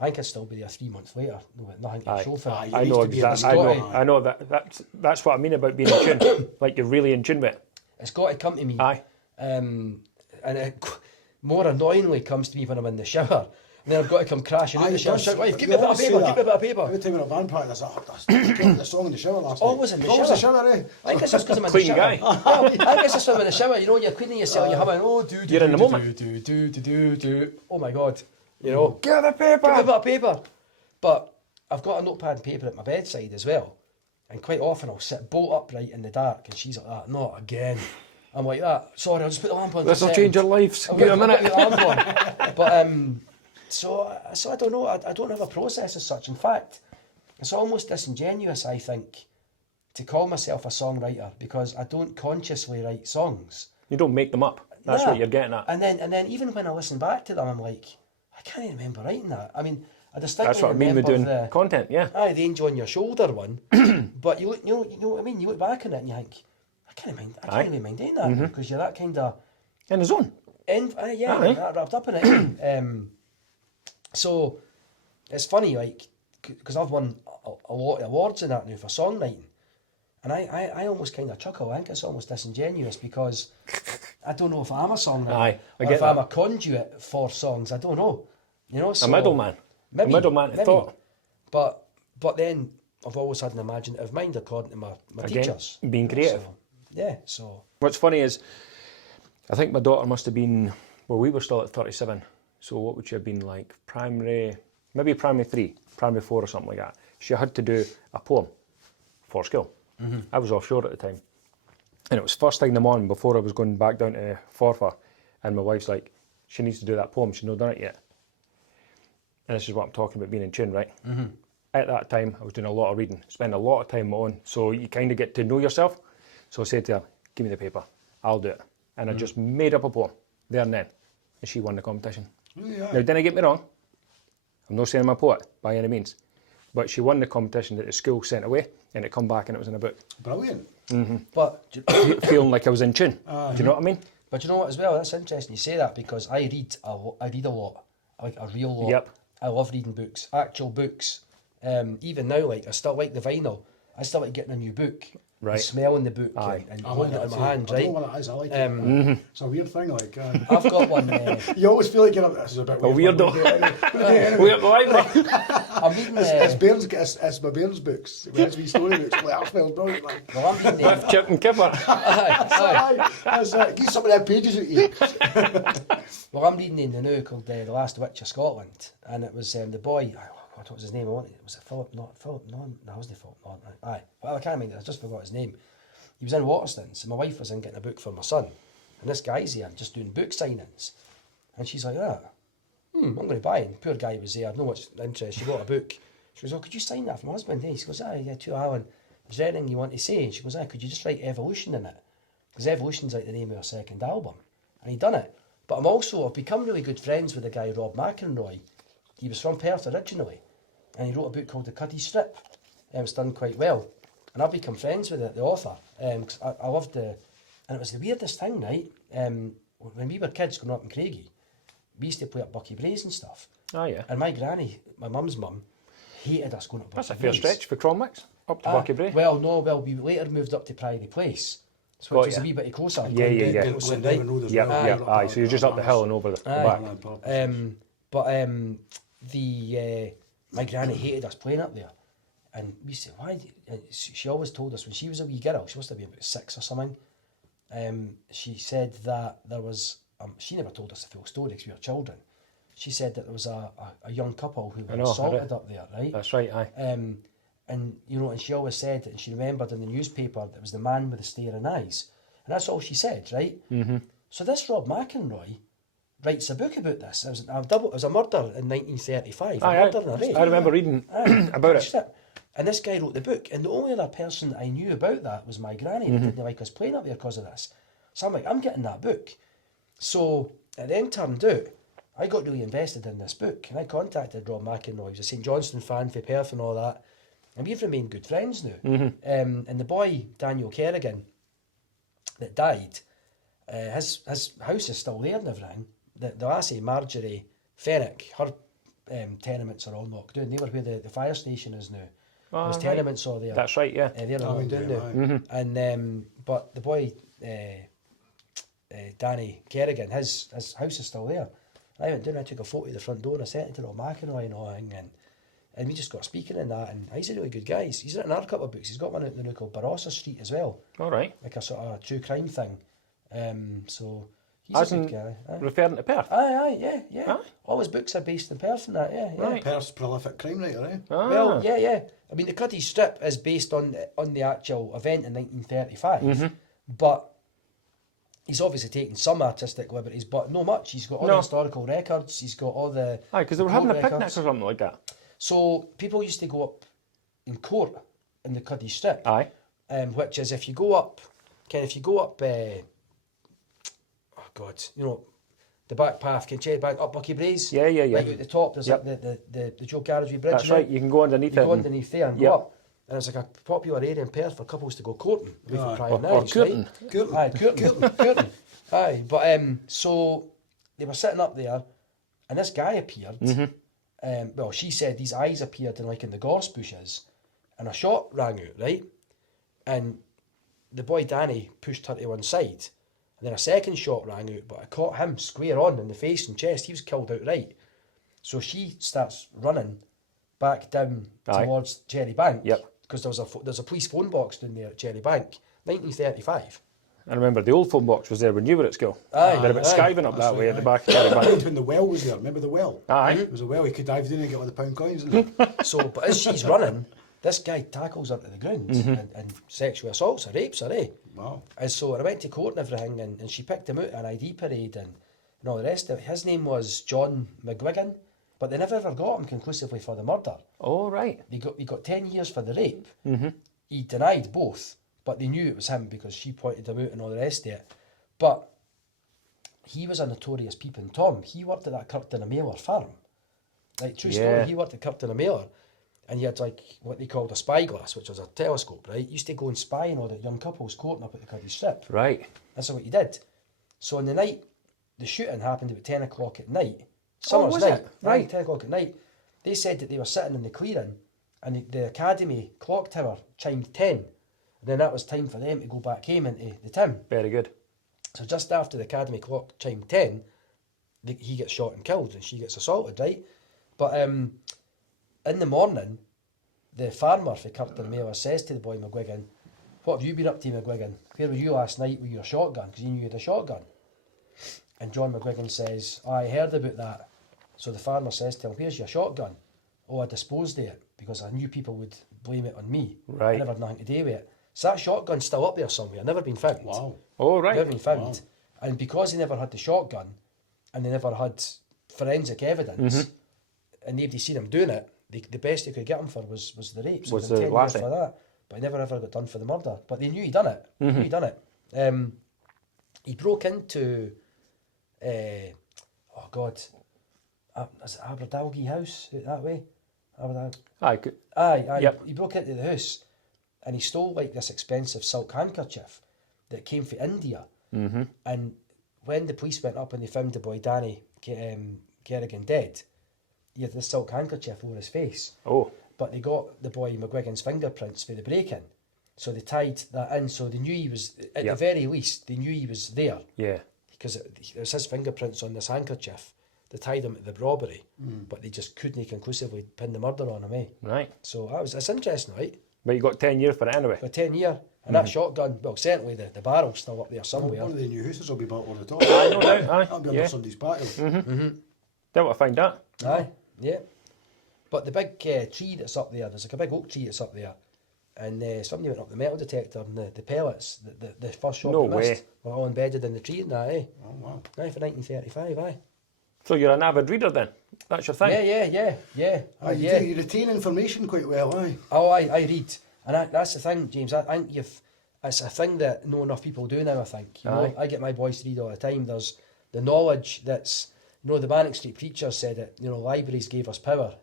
I think I'd still be there 3 months later with nothing to show for it. I know exactly. I know that's what I mean about being in tune. Like you're really in tune with it. It's got to come to me. Aye. And it more annoyingly comes to me when I'm in the shower. And then I've got to come crashing out the shower. Wife, give me a bit of paper, give me a bit of paper. Every time in a band practice, I played the song in the shower last night. Always in the shower. Always in the shower, eh? I think it's just because I'm in the Clean shower. guy. Well, I think it's just when I'm in the shower, you know, you're cleaning yourself, you're humming, You're in the moment. do. Oh my God. You know, Get the paper. give me a bit of paper. But I've got a notepad and paper at my bedside as well. And quite often I'll sit bolt upright in the dark and she's like that, not again. I'm like that. Sorry, I'll just put the lamp on. This will change your lives. Give it a minute. But so I don't know. I don't have a process as such. In fact, it's almost disingenuous, I think, to call myself a songwriter because I don't consciously write songs. You don't make them up. That's what you're getting at. And then even when I listen back to them, I'm like, I can't even remember writing that. I mean, I distinctly That's what I mean with doing the content. Yeah. the angel on your shoulder one. But you know what I mean. You look back on it and you think, I can't even mind doing that because you're that kind of In the zone. that wrapped up in it. So it's funny, like, because I've won a lot of awards in that now for songwriting, and I almost kind of chuckle. I think it's almost disingenuous because I don't know if I'm a songwriter Aye, I or get if that. I'm a conduit for songs. I don't know. You know, so A middleman. Maybe, A middleman to thought. But then I've always had an imaginative mind according to my Again, teachers. being creative. So What's funny is, I think my daughter must have been, well, we were still at 37. So what would she have been like? Maybe primary 3, primary 4 or something like that. She had to do a poem for school. I was offshore at the time. And it was first thing in the morning before I was going back down to Forfar. And my wife's like, she needs to do that poem. She's not done it yet. And this is what I'm talking about being in tune, right? At that time, I was doing a lot of reading, spending a lot of time on my own. So you kind of get to know yourself. So I said to her, give me the paper, I'll do it. And I just made up a poem there and then. And she won the competition. Now, didn't get me wrong. I'm not saying I'm a poet by any means. But she won the competition that the school sent away and it come back and it was in a book. Brilliant. but Feeling like I was in tune. Do you know what I mean? But you know what as well? That's interesting you say that because I read a lot. I like a real lot. Yep. I love reading books, actual books. Even now, like, I still like the vinyl. I still like getting a new book. Right. And smelling the book Aye. and holding it in my hand, I right? don't know what that is. I like it. It's a weird thing. Like I've got one. you always feel like you're this is a bit weird. weirdo. We're at the library. I'm reading. It's Bairns. It's my Bairns books. It's wee story books. Like, that smells brilliant. Man. Well, I'm reading. With chip and kipper. Aye. That's it. Give some of them pages at you. Well, I'm reading in the new called The Last Witch of Scotland, and it was the boy. What was his name? Was it Philip? Not Philip. No, it wasn't Philip. No, aye. Well, I can't remember. I just forgot his name. He was in Waterstones, and my wife was in getting a book for my son, and this guy's here just doing book signings, and she's like, I'm going to buy it. And poor guy was there, no much interest. She bought a book. She goes, could you sign that for my husband? He goes, yeah, too, Alan. Is there anything you want to say? And she goes, could you just write Evolution in it? Because Evolution's like the name of our second album. And he done it. But I've become really good friends with the guy Rob McElroy. He was from Perth originally, and he wrote a book called The Cuddy Strip. It's done quite well. And I've become friends with the author, because I loved and it was the weirdest thing, right? When we were kids growing up in Craigie, we used to play up Bucky Braes and stuff. Oh, yeah. And my granny, my mum's mum, hated us going up Bucky That's a fair Braes. stretch for Crom up to Bucky Brae. Well, we later moved up to Priory Place, so which was a wee bit closer. Yeah. Aye, so you're just up the hill and over the back. My granny hated us playing up there. And we said, why? She always told us when she was a wee girl, she must have been about 6 or something. She said that there was, she never told us the full story because we were children. She said that there was a young couple who were assaulted up there, right? That's right, aye. And and she always said, and she remembered in the newspaper, that it was the man with the staring eyes. And that's all she said, right? Mm-hmm. So this Rob McElroy writes a book about this. It was a murder in 1935, a murder and a rape. I remember reading about it. And this guy wrote the book, and the only other person I knew about that was my granny. That didn't like us playing up there because of this. So I'm like, I'm getting that book. So it then turned out, I got really invested in this book, and I contacted Rob McElroy. He was a St Johnstone fan for Perth and all that, and we've remained good friends now. And the boy, Daniel Kerrigan, that died, his house is still there and everything. The lassie, Marjorie Fennick, her tenements are all knocked down. They were where the fire station is now. There's tenements all there. That's right, yeah. They're knocked down now. And but the boy, Danny Kerrigan, his house is still there. And I went down, I took a photo of the front door, and I sent it to Rob McElroy and all that, and we just got speaking in that, and he's a really good guy. He's written another couple of books. He's got one out in the called Barossa Street as well. All right. Like a sort of true crime thing. So he's As a in good guy. referring to Perth? Yeah. Aye. All his books are based in Perth and that, yeah. Right. Perth's prolific crime writer, eh? Well, yeah. I mean, the Cuddy Strip is based on the actual event in 1935, but he's obviously taken some artistic liberties, but not much. He's got all the historical records. He's got all the... Aye, because they were having a picnic or records. something like that. So people used to go up in court in the Cuddy Strip, Aye. which is if you go up, the back path, can you back up Bucky Braes? Yeah. Right at the top, there's like the Joe Carriageway Bridge. That's right, you can go underneath you it. go underneath there and go up. And it's like a popular area in Perth for couples to go courting away from prying knives, courting. right? Aye, courting. Aye, but so they were sitting up there, and this guy appeared. Well, she said these eyes appeared in the gorse bushes, and a shot rang out, right? And the boy Danny pushed her to one side, and then a second shot rang out, but it caught him square on in the face and chest. He was killed outright. So she starts running back down towards Cherry Bank. Yep. Because there's a police phone box down there at Cherry Bank, 1935. I remember the old phone box was there when you were at school. Aye. They're a bit skiving up that way at the back of the bank. When the well was there, remember the well? Aye. There was a well, he could dive in and get all the pound coins in it. So, but as she's running, this guy tackles her to the ground and sexually assaults her, rapes her, eh? Wow. And so I went to court and everything, and she picked him out at an ID parade and all the rest of it. His name was John McGuigan, but they never ever got him conclusively for the murder. Oh, right. He got 10 years for the rape. He denied both, but they knew it was him because she pointed him out and all the rest of it. But he was a notorious peeping Tom. He worked at that Kirkton and Mailer farm. Like, true story, he worked at Kirkton and Mailer. And he had what they called a spyglass, which was a telescope, right? He used to go and spy on all the young couples courting up at the Cuddy Strip. Right. That's what he did. So on the night, the shooting happened about 10 o'clock at night. Summer's was night. it? Right. 10 o'clock at night. They said that they were sitting in the clearing and the academy clock tower chimed 10. And then that was time for them to go back home into the town. Very good. So just after the academy clock chimed 10, he gets shot and killed and she gets assaulted, right? But in the morning, the farmer for Curtin Miller says to the boy McGuigan, "What have you been up to, McGuigan? Where were you last night with your shotgun?" Because he knew you had a shotgun. And John McGuigan says, "I heard about that." So the farmer says to him, "Where's your shotgun?" "Oh, I disposed of it because I knew people would blame it on me. Right. I never had nothing to do with it." So that shotgun's still up there somewhere, never been found. Wow. Oh, right. Never been found. Wow. And because they never had the shotgun and they never had forensic evidence and nobody seen him doing it, the best they could get him for was the rape. So Was they the 10 years lassie. for that. But he never ever got done for the murder. But they knew he'd done it. Knew he'd done it. He broke into, oh God, is it Aberdalgie House out that way? Aye, good. Aye. Yep. He broke into the house and he stole like this expensive silk handkerchief that came from India. And when the police went up and they found the boy Danny Kerrigan dead, he had this silk handkerchief over his face. Oh. But they got the boy McGuigan's fingerprints for the break-in. So they tied that in, so they knew he was, at the very least, they knew he was there. Yeah. Because it was his fingerprints on this handkerchief. They tied him to the robbery, but they just couldn't conclusively pin the murder on him, eh? Right. So that's interesting, right? But you got 10 years for it anyway. For 10 years. And that shotgun, well, certainly the barrel's still up there somewhere. One of the new houses will be built over the top. Aye, no doubt. Aye. That'll be Yeah. under somebody's patio. Don't want to find that. Aye, yeah. But the big tree that's up there's like a big oak tree that's up there. And somebody went up the metal detector and the pellets, the first shot No we missed, way. were all embedded in the tree and that, eh? Oh, wow. Aye, for 1935, aye. So you're an avid reader then? That's your thing? Yeah. Aye, yeah. You retain information quite well, aye. Oh, I read. And that's the thing, James. I think it's a thing that not enough people do now, I think. You know, Aye. I get my boys to read all the time. There's the knowledge that's, the Bannock Street preacher said it, libraries gave us power,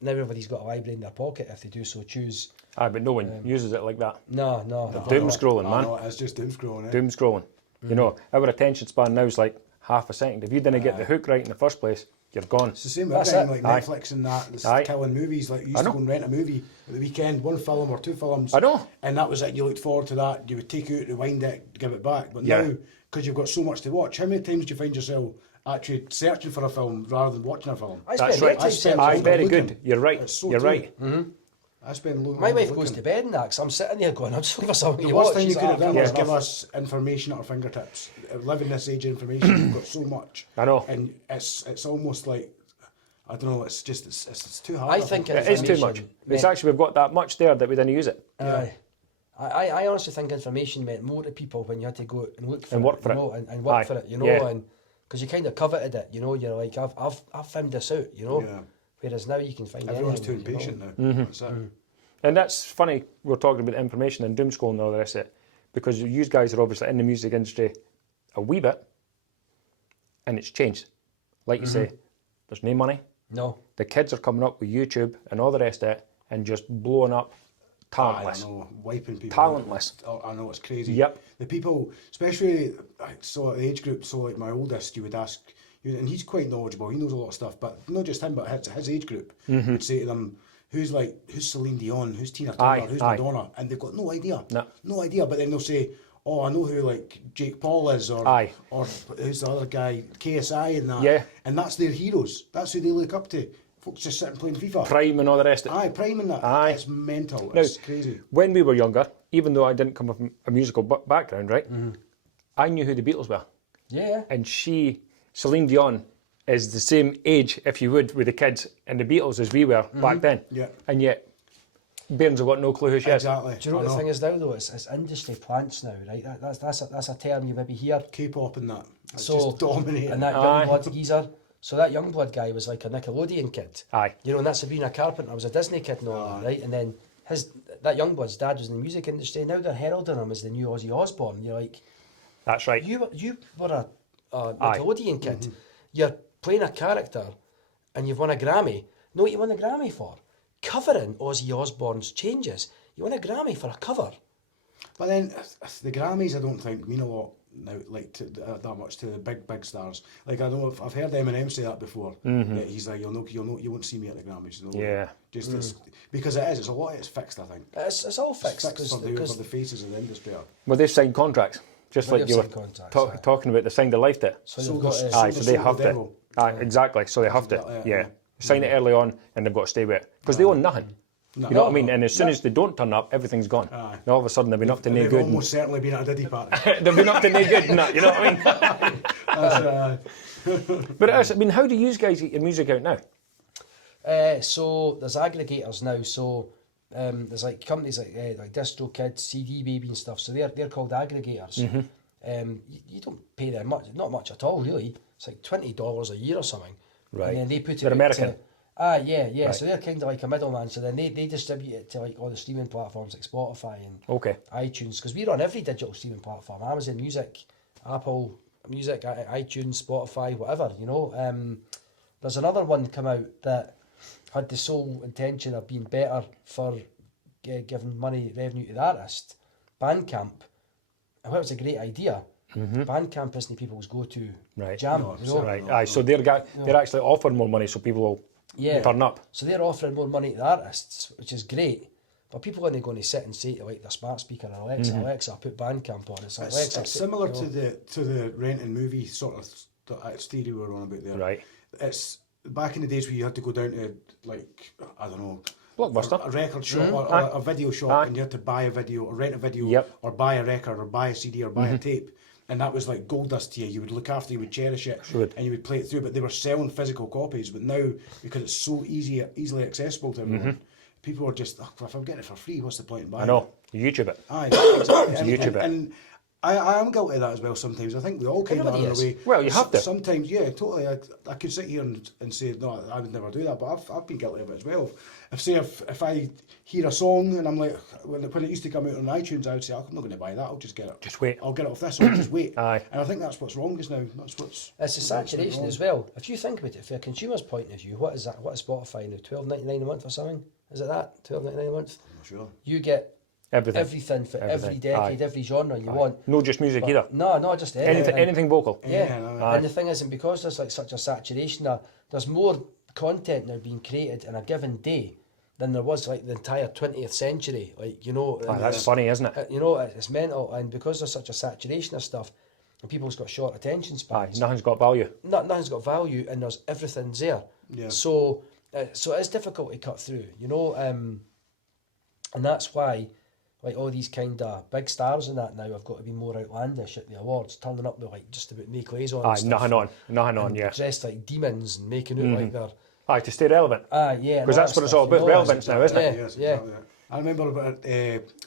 now everybody's got a library in their pocket if they do so choose. Aye, but no one uses it like that. No. Doom scrolling, man. No, it's just doom scrolling, eh? Doom scrolling. You know, our attention span now is like half a second. If you didn't get the hook right in the first place, you're gone. It's the same with That's everything, it. like Aye. Netflix and that. It's Aye. killing movies. Like you used I to know. go and rent a movie at the weekend, one film or two films. I know. And that was it. You looked forward to that. You would take it out, rewind it, give it back. But Yeah. now, because you've got so much to watch, how many times do you find yourself actually searching for a film rather than watching a film? I That's spend right. time searching. Aye, very looking. good. You're right. It's so You're true. right. I spend My wife goes to bed and that, because I'm sitting there going, I'm just looking for something The to worst watch. thing you She's could have like, done "Ah, is fair give enough." us information at our fingertips. Living this age of information, we've got so much. I know. And it's almost like, I don't know, it's too hard. I think It is too much. information It's meant- actually, we've got that much there that we didn't use it. Aye. I honestly think information meant more to people when you had to go and look for And it, work for you it. know, and work Aye. for it, Yeah. and because you kind of coveted it, you're like, I've found this out, Yeah. Whereas now you can find Everyone's too anything, impatient now. Mm-hmm. That's it. And that's funny, we're talking about information and doom scrolling and all the rest of it, because you guys are obviously in the music industry a wee bit, and it's changed. Like you say, there's no money. No. The kids are coming up with YouTube and all the rest of it, and just blowing up talentless. I know, wiping people. Talentless. I know, it's crazy. Yep. The people, especially, so at the age group, so like my oldest, you would ask, and he's quite knowledgeable, he knows a lot of stuff, but not just him, but his age group, would say to them, who's Celine Dion, who's Tina Turner, Aye, who's aye. Madonna, and they've got no idea. No. No idea, but then they'll say, oh, I know who like Jake Paul is, or Aye. or who's the other guy, KSI and that. Yeah. And that's their heroes. That's who they look up to. Folks just sitting playing FIFA. Prime and all the rest of it. Aye, Prime and that. Aye. It's mental. Now, It's crazy. when we were younger, even though I didn't come from a musical background, right, I knew who the Beatles were. Yeah. And Celine Dion, is the same age, if you would, with the kids and the Beatles as we were back then. Yeah. And yet, Bairns have got no clue who she is. Exactly. Do you know what the thing is now though? It's industry plants now, right? That's a term you maybe hear. K-pop and that. It's So just dominating. and that Aye. young blood geezer. So that young blood guy was like a Nickelodeon kid. Aye. And that Sabrina Carpenter was a Disney kid and all that, right? And then that young blood's dad was in the music industry. Now they're heralding him as the new Ozzy Osbourne. You're like, That's right. you were a Nickelodeon kid. You're playing a character, and you've won a Grammy. Know what you won a Grammy for? Covering Ozzy Osbourne's changes. You won a Grammy for a cover. But then the Grammys, I don't think mean a lot now, like that much to the big stars. Like I know I've heard Eminem say that before. Yeah, he's like, you won't see me at the Grammys. Yeah. Just it's, because it's a lot. It's fixed, I think. It's all fixed for the faces of the industry. Well, they've signed contracts, just like you were talking about. They signed a life debt. So they have to. Exactly. So they have to. Yeah. Sign it early on, and they've got to stay with it because they own nothing. No. You know what I mean? And as soon as they don't turn up, everything's gone. Now all of a sudden they've been up to no good. They've almost certainly been at a Diddy party. They've been up to no good and that, you know what I mean? But it is, I mean, how do you guys get your music out now? So there's aggregators now. So there's like companies like DistroKid, CD Baby and stuff. So they're called aggregators. You don't pay them much, not much at all really. It's like $20 a year or something. Right. And then they put it. They're American. Yeah. Right. So they're kind of like a middleman. So then they distribute it to like all the streaming platforms like Spotify and iTunes. Because we're on every digital streaming platform: Amazon Music, Apple Music, iTunes, Spotify, whatever. You know. There's another one come out that had the sole intention of being better for giving money revenue to the artist. Bandcamp. I thought it was a great idea. Bandcamp isn't people's go-to jam. No, you know? Right. So they're actually offering more money, so people will. Turn up. So they're offering more money to the artists, which is great. But people aren't going to sit and say to like their smart speaker or Alexa, put Bandcamp on. It's similar to the rent and movie sort of theory we were on about there. Right. It's back in the days where you had to go down to like I don't know. Blockbuster. A record shop or a video shop, and you had to buy a video or rent a video or buy a record or buy a CD or buy a tape. And that was like gold dust to you. You would look after, you would cherish it, and you would play it through. But they were selling physical copies. But now, because it's so easily accessible to everyone, people are just, if I'm getting it for free, what's the point in buying it? I know. You YouTube it. Exactly. YouTube it. And I am guilty of that as well sometimes. I think we all kind of are in a way. Well, you have to. Sometimes, yeah, totally. I could sit here and say, no, I would never do that. But I've been guilty of it as well. If I hear a song and I'm like, when it used to come out on iTunes, I would say, I'm not going to buy that. I'll just get it. Just wait. I'll get it off this. I'll just wait. Aye. And I think that's what's wrong just now. It's a saturation as well. If you think about it, from a consumer's point of view, what is that? What is Spotify now? $12.99 a month or something? Is it that? $12.99 a month? I'm not sure. You get everything for every decade, every genre you want. No, just music either. No, just anything vocal. Yeah. And the thing is, and because there's like such a saturation, there's more content now being created in a given day than there was like the entire 20th century. Like, you know. That's funny, isn't it? You know, it's mental. And because there's such a saturation of stuff, and people's got short attention spans. Nothing's got value. Nothing's got value, and everything's there. Yeah. So it's difficult to cut through, you know. And that's why, like, all these kind of big stars and that now have got to be more outlandish at the awards, turning up with like just about make lays on. Nothing on, dressed like demons and making it like they're. To stay relevant. Yeah. Because that's what it's all about, relevance now, isn't it? Yes, exactly. I remember about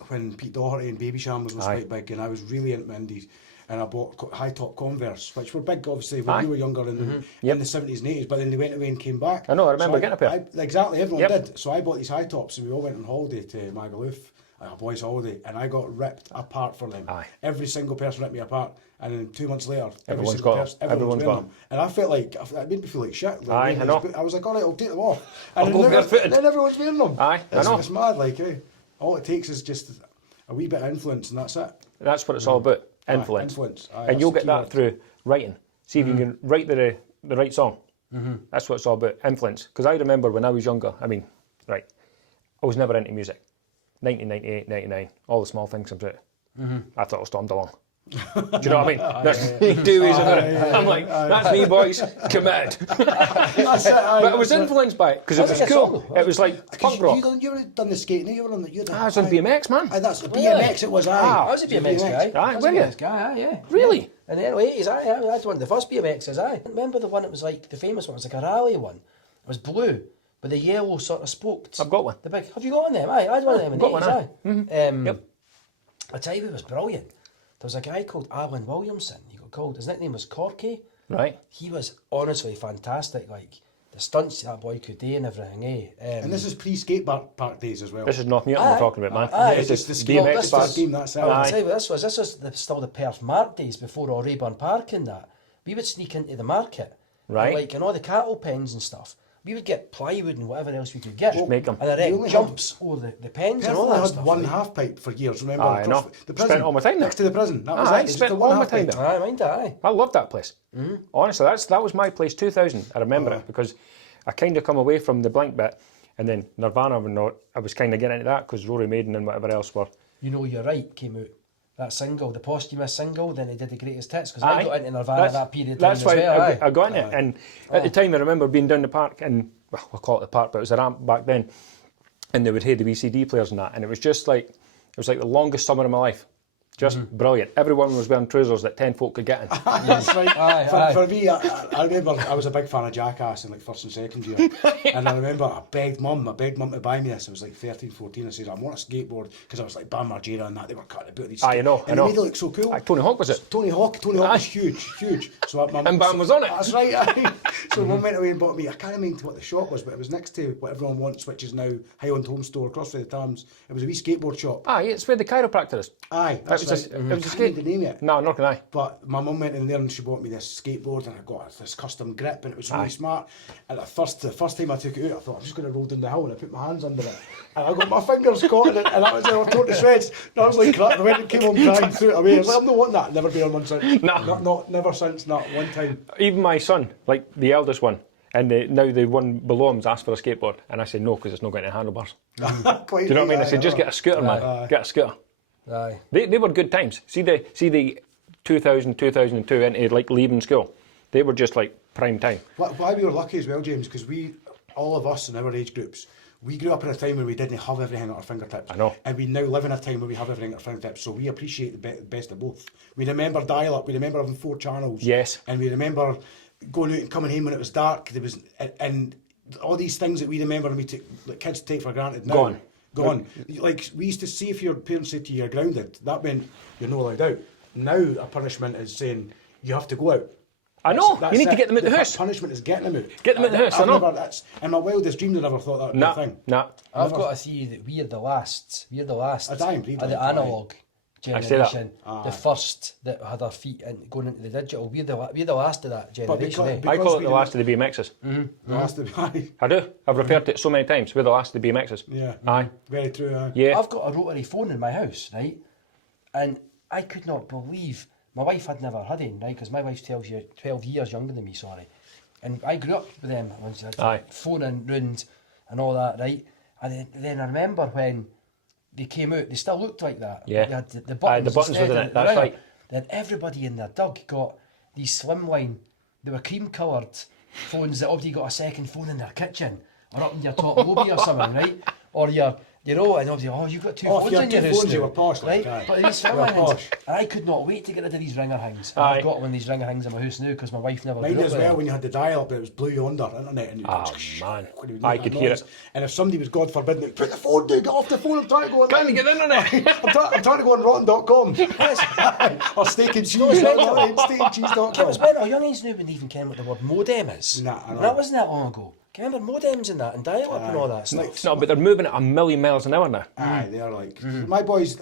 when Pete Doherty and Baby Shambles was quite big, and I was really into indies, and I bought high top Converse, which were big obviously when we were younger in the 70s and 80s, but then they went away and came back. I know, I remember getting a pair. Exactly, everyone did. So I bought these high tops, and we all went on holiday to Magaluf, a boys' holiday, and I got ripped apart for them. Every single person ripped me apart, and then 2 months later, everyone's got them. And I felt like, it made me feel like shit. Like, I know. I was like, all right, I'll take them off. And I'll go barefooted. Then everyone's wearing them. I know. It's mad, like, all it takes is just a wee bit of influence, and that's it. That's what it's all about, influence. And you'll get that through writing. See if you can write the right song. That's what it's all about, influence. Because I remember when I was younger, I was never into music. 1998, 99, all the small things about it. I thought I stormed along. Do you know what I mean? I'm like, that's me, boys, committed. But I was influenced by it because it was cool. It was like punk rock. You were done the skating, you were on the... I was on BMX, man. That's the BMX it was, I was a BMX guy. Were you? Yeah. Really? In the early 80s, I was one of the first BMXs, I remember the one that was like, the famous one, it was like a rally one. It was blue, with the yellow sort of spokes. I've got one. The big, have you got one of them? I had one of them in the 80s, Yep. I tell you who was brilliant. There was a guy called Alan Williamson, he got called, his nickname was Corky. Right. He was honestly fantastic, like, the stunts that boy could do and everything, and this is pre-skate park days as well. This is North Newton we're talking about, man. It's just the BMX park game, that's it. I'll tell you what this was still the Perth Mart days before all Rayburn Park and that. We would sneak into the market. Right. And, like, in all the cattle pens and stuff. we would get plywood and whatever else we could get. Just make them. And erect jumps over the pens and all that had stuff. one like. half pipe for years, remember? I know. The prison. Spent all my time there. Next to the prison. That was I it. It's spent the one all my half time pipe. there. Aye, mind that, aye. I loved that place. Honestly, that was my place. 2000. I remember it because I kind of come away from the blank bit, and then Nirvana and not. I was kind of getting into that because Rory Maiden and whatever else were. You Know You're Right came out. That single, the posthumous single, then they did the greatest hits because I got into Nirvana at that period of time That's as why well. I got in it, and at the time I remember being down the park, and well, we'll call it the park, but it was a ramp back then, and they would hear the VCD players and that, and it was just like the longest summer of my life. Just brilliant. Everyone was wearing trousers that 10 folk could get in. That's right. Aye. For me, I remember I was a big fan of Jackass in like first and second year. And I remember I begged mum to buy me this. I was like 13, 14. I said, I want a skateboard because I was like Bam Margera and that. They were cutting about these. I know. And they made it look so cool. Tony Hawk was it? Tony Hawk was huge. So my mum, And Bam was on it. That's right. Aye. So mum went away and bought me. I can't remember what the shop was, but it was next to what everyone wants, which is now Highland Home Store across the Thames. It was a wee skateboard shop. Aye, it's where the chiropractor is. Aye, that's It was right. a- it was a I skate- can't remember the name yet. No, nor can I. But my mum went in there and she bought me this skateboard and I got this custom grip and it was really smart. And the first time I took it out, I thought I'm just going to roll down the hill and I put my hands under it. And I got my fingers caught in it and that was it. I tore to shreds. And I was like, crap. I went and came home crying, threw it away. I was like, I'm not wanting that. Never been on one since. Never since, not one time. Even my son, like the eldest one, and now the one below him's asked for a skateboard, and I said no because it's not going to handlebars. Do you know what I mean? I said just get a scooter, man. Get a scooter. Aye. They were good times. See the 2000, 2002 into like leaving school. They were just like prime time. Why we were lucky as well, James, because all of us in our age groups, we grew up in a time where we didn't have everything at our fingertips. I know. And we now live in a time where we have everything at our fingertips. So we appreciate the best of both. We remember dial-up. We remember having 4 channels. Yes. And we remember going out and coming home when it was dark. There was and all these things that we remember and like kids take for granted now. Gone. Like we used to see if your parents said to you you're grounded, that meant you're not allowed out. Now a punishment is saying you have to go out. I know. That's You need to it. get them out the house. Punishment is getting them out. Get them out the house. I know. In my wildest dreams, I never thought that would be a thing. Nah. I've got a theory that we're the last of the analogue generation, the first that had our feet going into the digital. We're the last of that generation. I call it the last of the BMXs. The last of the I do. I've referred to it so many times. We're the last of the BMXs. Yeah. Aye. Very true. Aye. Yeah. I've got a rotary phone in my house, right? And I could not believe my wife had never had one, right? Because my wife's 12 years younger than me, sorry. And I grew up with them. I had phoning round and all that, right? And then I remember when they came out, they still looked like that. Yeah. They had the buttons, the buttons instead within of it, the that's ringer. right. Then everybody in their dug got these slimline, they were cream coloured phones that obviously got a second phone in their kitchen or up in your top lobby or something, right? Or and obviously, you've got 2 phones in your house. You were posh, right? aye. But these slimline ones, and I could not wait to get rid of these ringer hangs. And I've got one of these ringer hangs in my house now because my wife never Mine grew up as with well, them. when you had the dial-up, it was Blue Yonder internet. And Man. when I could hear it. And if somebody was, God forbid, like, put the phone down, get off the phone, I'm trying to go on. Can't get the internet. I'm trying to go on rotten.com. Or steakandcheese.com. It was when our youngins knew when they even came what the word modem is. Nah, I know. That wasn't that long ago. Can you remember modems and that and dial-up and all that stuff? No, but they're moving at a million miles an hour now. Aye, they're like my boys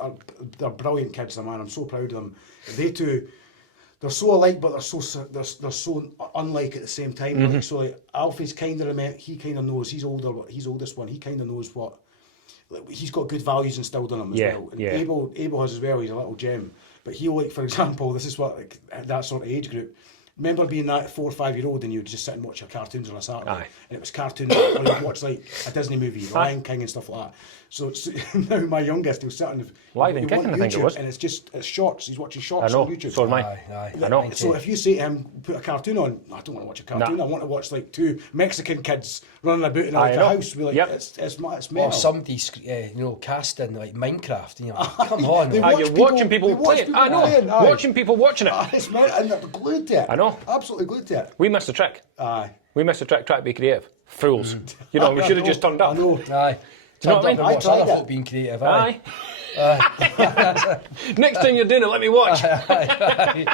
they're brilliant kids, man. I'm so proud of them. They two, they're so alike, but they're so unlike at the same time. Like, so like, Alfie's kind of he kind of knows he's older. He's oldest one. He kind of knows what. Like, he's got good values instilled in him as well. And Abel has as well. He's a little gem. But he'll, like, for example, this is what like that sort of age group. Remember being that 4 or 5 year old and you'd just sit and watch your cartoons on a Saturday. Aye. And it was cartoons, or you'd watch like a Disney movie, Lion King and stuff like that. So now my youngest, he'll sit on Lion King, I think it was. And it's shorts. He's watching shorts I know. on YouTube. So am I. Aye. I know. So if you say to him, put a cartoon on, I don't want to watch a cartoon. I want to watch like 2 Mexican kids running about in like a house. We're like, it's mental. Or somebody, casting like Minecraft. Come on. You're watching people play it. I know. Watching people watching it. It's mental, and they're glued to it. I know. Absolutely glued to it. We missed a trick. Aye. We missed a trick. Try to be creative. Fools. You know, we should have just turned up. I know. Aye. Do you know what I mean? Watch tried other it. folk being creative. Aye. Next time you're doing it, let me watch. I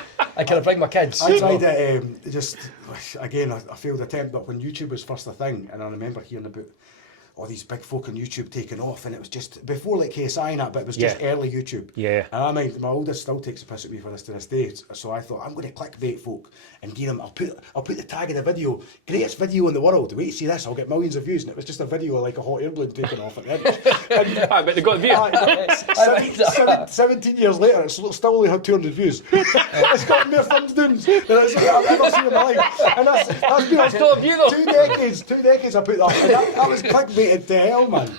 can bring my kids. I tried it, just, again, a failed attempt, but when YouTube was first a thing, and I remember hearing about all these big folk on YouTube taking off, and it was just before like KSI and that, but it was just early YouTube. Yeah. And I mean, my oldest still takes a piss at me for this to this day. So I thought I'm going to clickbait folk and give them. I'll put the tag in the video. Greatest video in the world. Wait to see this. I'll get millions of views. And it was just a video of like a hot air balloon taking off at the end. I bet they got a view. 17 years later, it's still only had 200 views. It's got more thumbs down than I've ever seen in my life. And that's been still a view though. 2 decades. 2 decades I put that. And that was clickbaited to hell, man.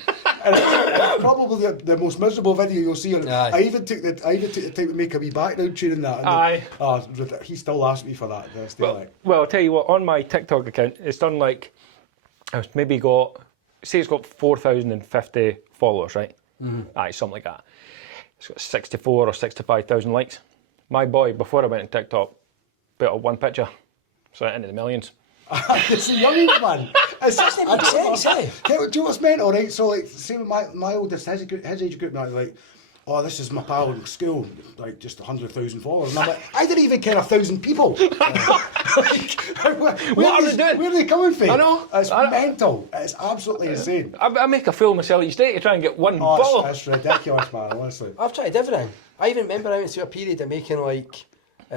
And it's probably the most miserable video you'll see. I even took the time to make a wee background tune in that. And he still laughs at me for that. Well, I'll tell you what. On my TikTok account, it's done like I've maybe got, say it's got 4,050 followers, right? Aye, something like that. It's got 64 or 65,000 likes. My boy, before I went on TikTok, put up one picture, so into the millions. It's a young man. It doesn't make sense, eh? Do you know what's mental, right? So, like, say with my oldest, his age group now, like, oh, this is my pal in school, like, just 100,000 followers. And I'm like, I didn't even care 1,000 people. Where are they coming from? I know. It's mental. It's absolutely insane. I make a fool of myself each day to try and get one follow. It's ridiculous, man, honestly. I've tried everything. I even remember I went through a period of making, like,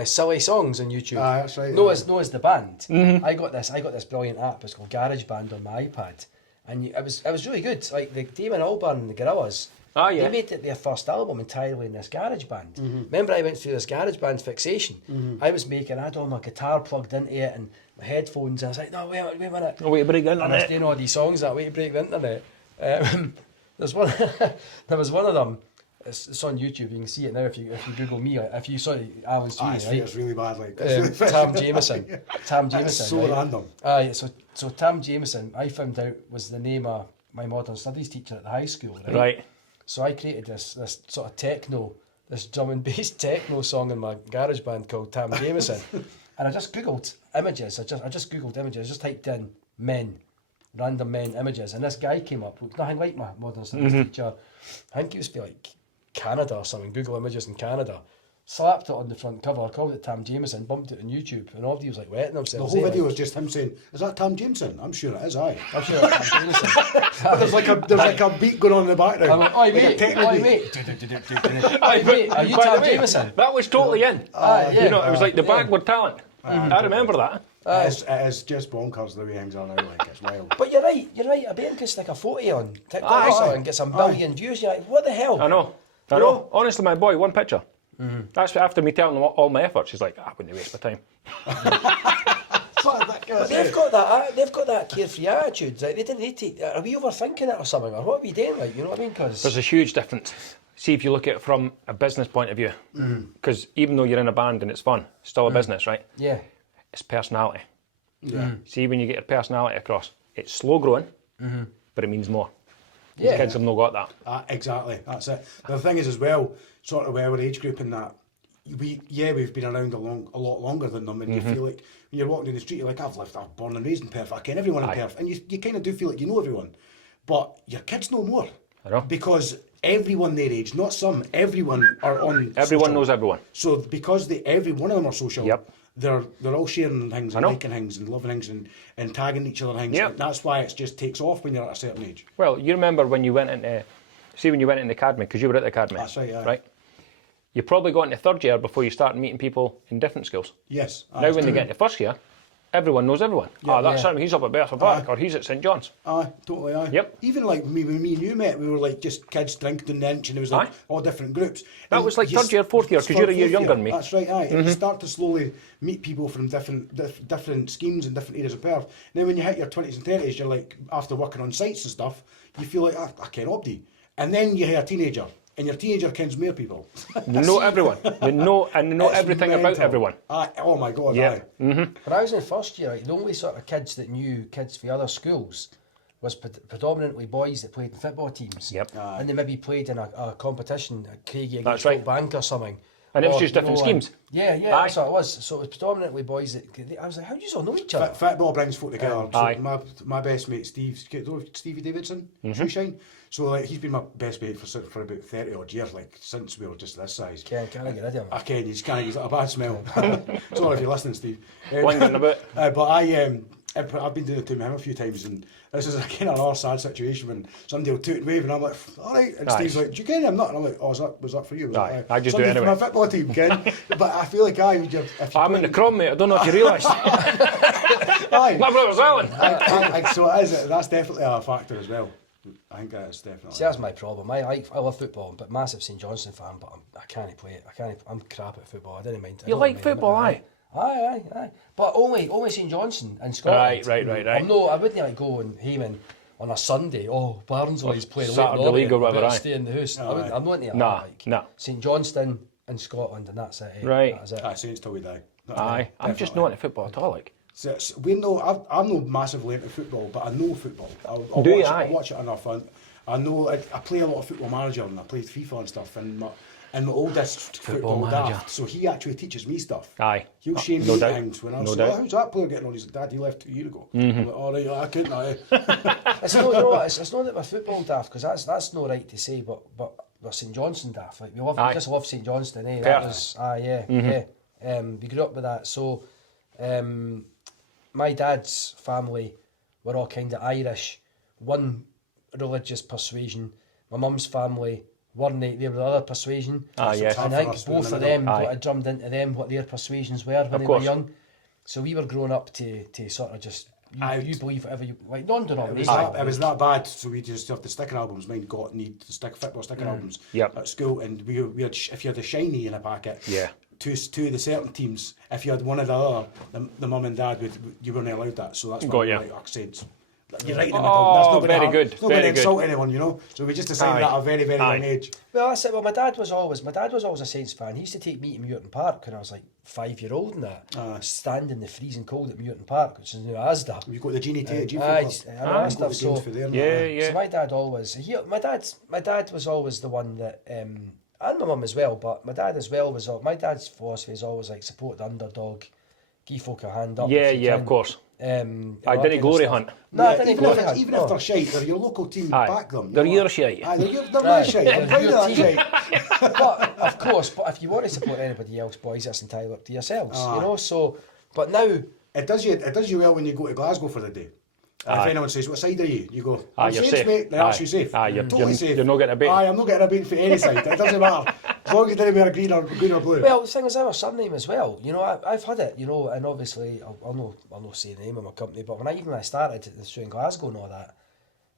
silly songs on YouTube. That's right. No, as the band. I got this brilliant app. It's called GarageBand on my iPad, and it was really good. Like the Damon Albarn and the Gorillaz. They made it their first album entirely in this GarageBand. Remember, I went through this GarageBand fixation. I had all my guitar plugged into it and my headphones. And I was like, no, wait a minute. Oh, wait to break the internet. I was doing all these songs that way to break the internet. There was one of them. It's on YouTube. You can see it now if you Google me. If you saw Alan Sweeney, right? It's really bad. Like Tam Jameson. Tam Jameson. It's so random. So Tam Jameson, I found out was the name of my modern studies teacher at the high school. Right. So I created this sort of this drum and bass techno song in my GarageBand called Tam Jameson, and I just googled images. I just googled images. I just typed in random men images, and this guy came up. Looked nothing like my modern studies teacher. I think he was like Canada or something, Google Images in Canada, slapped it on the front cover, called it Tam Jameson, bumped it on YouTube, and everybody was like wetting themselves. The whole video was just him saying, "Is that Tam Jameson?" I'm sure it is. I'm sure it's Tam Jameson. But there's like a beat going on in the background. I'm like, oi mate, are you Tam Jameson? That was totally in. Yeah. You know, it was like the backward talent. I remember that. It is just bonkers the way things are now. Like it's wild. But you're right. I bet you stick a photo on TikTok or something and get some billion views. You're like, what the hell? I know. Honestly, my boy, one picture. That's after me telling him all my efforts. He's like, I wouldn't waste my time. But they've got that carefree attitude. Like, they didn't need to. Are we overthinking it or something? Or what are we doing? Like, you know what I mean? Because there's a huge difference. See if you look at it from a business point of view. Because even though you're in a band and it's fun, it's still a business, right? Yeah. It's personality. Yeah. See, when you get your personality across, it's slow growing, but it means more. These kids have not got that. Exactly, that's it. The thing is as well, sort of our age group in that, we've been around a lot longer than them, and you feel like when you're walking down the street, you're like, I'm born and raised in Perth, I ken everyone in Perth, and you kind of do feel like you know everyone, but your kids know more. I know. Because everyone their age, not some, everyone are on Everyone social. knows everyone. So because every one of them are social, they're all sharing things and liking things and loving things and tagging each other things. Yep. That's why it just takes off when you're at a certain age. Well, you remember when you went into, when you went in the academy, because you were at the academy. That's right, yeah. Right? You probably got into third year before you start meeting people in different schools. Yes. Now when they get into first year, everyone knows everyone. That's him, he's up at Bertha Park, or he's at St John's. Totally, aye. Yep. Even like when me and you met, we were like just kids drinking the inch, and it was like all different groups. That was like third year, fourth year, because you're a year younger than me. That's right, aye. And you start to slowly meet people from different schemes and different areas of Perth. Then when you hit your 20s and 30s, you're like, after working on sites and stuff, you feel like, I ken Obdi. And then you hit a teenager. And your teenager kens more people. They know everyone. They know everything about everyone. Oh my God, yeah. When I was in first year, the only sort of kids that knew kids from other schools was predominantly boys that played in football teams. Yep. And they maybe played in a competition, a Craigie That's against right. Bank or something. And it was just different schemes. Yeah, that's what it was. So it was predominantly boys that... I was like, how do you all know each other? Football brings folk together. Aye. My best mate, Stevie Davidson, Shoeshine. So like, he's been my best mate for about 30 odd years, like since we were just this size. Can I get rid of him? I can, you just can't, he's got a bad smell. Sorry if you're listening, Steve. One getting a bit. But I've been doing it to him a few times, and this is a kind of another sad situation when somebody will toot and wave, and I'm like, all right, and Steve's like, do you ken him? Not, and I'm like, oh, was that for you? I just do it anyway. From a football team, Ken. But I feel like I'm in the Crom, mate. I don't know if you realise. My brother's Alan. So it is. That's definitely a factor as well. I think that's definitely. See, that's my problem. I love football, but massive St Johnstone fan. But I can't play it. I'm crap at football. I didn't mind. You like football, aye? Aye. But only St Johnstone in Scotland. Right. I wouldn't like go and Heyman on a Sunday. Oh, Barnsley's playing Saturday league or whatever. Stay in the house. I'm not into that. Nah. St Johnstone in Scotland, and that's it. Right. That's it. I say it's till we die. Aye. I'm just not into football at all. Like. So I'm not massively into football, but I know football. I'll watch it enough. I know. I play a lot of Football Manager, and I play FIFA and stuff. And my oldest football daft, so he actually teaches me stuff. Aye. He'll shame me at times when I'm like, how's that player getting on? He's like, Dad, he left 2 years ago. I'm like, all right, I couldn't. It's not, it's not that we're football daft, because that's no right to say, but we're St Johnstone daft. Like we just love St Johnstone, eh? That was, yeah. We grew up with that. So, my dad's family were all kind of Irish, one religious persuasion. My mum's family weren't, they were the other persuasion. Yes. And I think both of them got it drummed into them what their persuasions were when they were young. So we were growing up to sort of just you believe whatever you like, non-denominational. It was that bad. So we just have the sticker albums. Mine need football sticker albums at school, and we had, if you had a shiny in a packet. Yeah. To the certain teams, if you had one or the other, the mum and dad you weren't allowed that. So that's why, like I said, you're right in the middle. That's not very good. Not going to insult anyone, you know. So we just decided that at a very, very young age. Well, that's it. Well, my dad was always a Saints fan. He used to take me to Muirton Park when I was like 5-year-old and that. Stand in the freezing cold at Muirton Park, which is now Asda. You've got the Genie Tate stuff. So my dad always. My dad was always the one that. And my mum as well, but my dad as well was. My dad's philosophy is always like support the underdog, give folk a hand up. Yeah, of course. I didn't glory hunt. No, I didn't glory hunt. Even if they're shite, they're your local team. Back them. They're your shite. They're my shite. I'm proud of that shite. But of course, if you want to support anybody else, boys, that's entirely up to yourselves. You know. So, but now it does you well when you go to Glasgow for the day. If anyone says, what side are you? You go, I'm you're safe, mate. They're actually safe. You're totally safe. You're not getting a beat. I'm not getting a beat for any side. It doesn't matter. As long as you didn't wear green or blue. Well, the thing is, our surname as well. You know, I've had it, you know, and obviously, I'll not say the name of my company, but when I started in Glasgow and all that,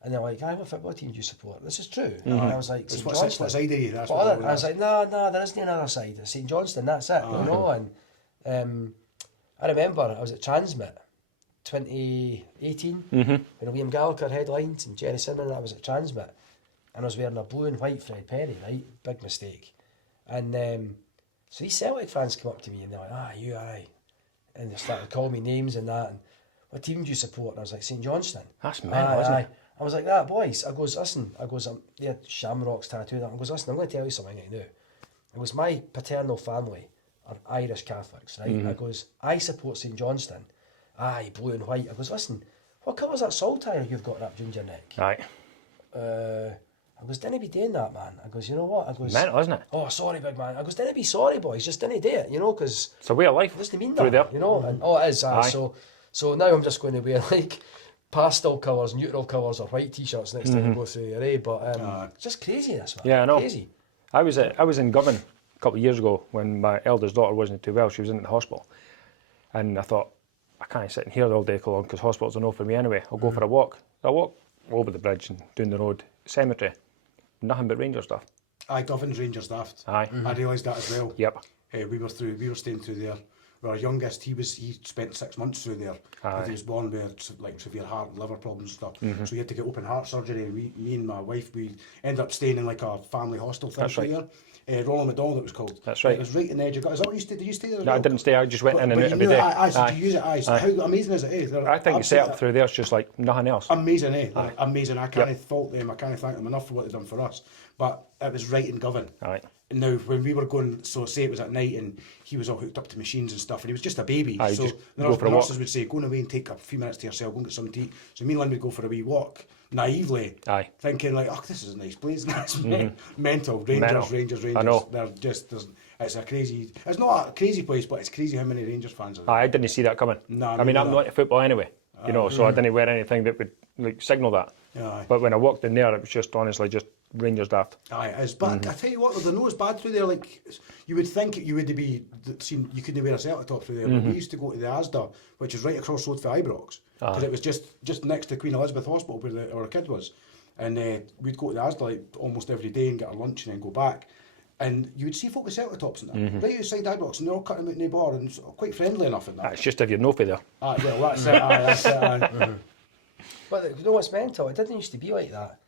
and they're like, what football team do you support? This is true. And I was like, St Johnstone. What side are you? I was like, no, there isn't another side. It's St Johnstone, that's it. You know, and I remember I was at Transmit 2018 when William Gallagher headlines and Jerry Simon, and I was at Transmit and I was wearing a blue and white Fred Perry, right? Big mistake. And so these Celtic fans come up to me and they're like, and they started calling me names and that, and what team do you support? And I was like, St Johnstone. That's mental, isn't it? I was like, that, boys. I goes, listen, they had shamrocks tattooed. I goes, listen, I'm going to tell you something right now. It was my paternal family are Irish Catholics, right? I goes, I support St Johnstone. Blue and white. I goes, listen, what colour's that saltire you've got wrapped around your neck? Aye. I goes, didn't be doing that, man. I goes, you know what? I goes, mental, isn't it? Oh, sorry, big man. I goes, didn't be sorry, boys. Just didn't do it, you know, because it's a way of life. It doesn't mean through that, there. you know. And it is. So now I'm just going to wear like pastel colours, neutral colours, or white t-shirts next time I go through your A. But it's just crazy, this, man. Yeah, I know. Crazy. I was in Govan a couple of years ago when my eldest daughter wasn't too well. She was in the hospital, and I thought, I can't sit in here all day long because hospitals are no for me anyway. I'll go for a walk. I'll walk over the bridge and down the road, cemetery. Nothing but Ranger stuff. Govan's Ranger daft. Aye. I realised that as well. Yep. We were staying through there. Our youngest, he spent 6 months through there. He was born with like severe heart and liver problems and stuff. So he had to get open heart surgery. And me and my wife, we ended up staying in like a family hostel thing through there. Roland McDonald, it was called. That's right. It was right in the edge of God. Is that what you stayed? Did you stay there? No, I didn't stay. I just went in and out every day. So you use it, so how amazing is it? I think the setup through there is just like nothing else. Amazing, amazing. I can't fault them. I can't thank them enough for what they've done for us. But it was right in Govan. Aye. Now, when we were going, so say it was at night and he was all hooked up to machines and stuff, and he was just a baby. So the nurses would say, go away and take a few minutes to yourself, go and get something to eat. So me and Lynn would go for a wee walk, naively, thinking like, oh, this is a nice place. It's mental. Rangers. I know. They're just, it's not a crazy place, but it's crazy how many Rangers fans are there. I didn't see that coming. No, I mean, I'm not into football anyway. you know, so I didn't wear anything that would like signal that. Aye. But when I walked in there, it was just honestly just Rangers daft. Aye, it's bad. I tell you what, the nose bad through there. Like you would think you would be seen. You couldn't wear a Celtic top through there. But we used to go to the Asda, which is right across road for Ibrox, because it was just next to Queen Elizabeth Hospital where our kid was, and we'd go to the Asda like almost every day and get our lunch and then go back. And you would see folk with Celtic tops in there, right outside Ibrox, and they're all cutting them out in the bar and quite friendly enough in that. It's just if you're no for there. Well, that's it. That's it. But you know what's mental? It didn't used to be like that.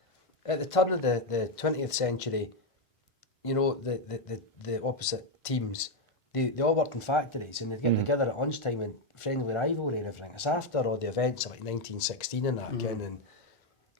At the turn of the 20th century, you know, the opposite teams, they all worked in factories and they'd get together at lunchtime and friendly rivalry and everything. It's after all the events of like 1916 and that again, and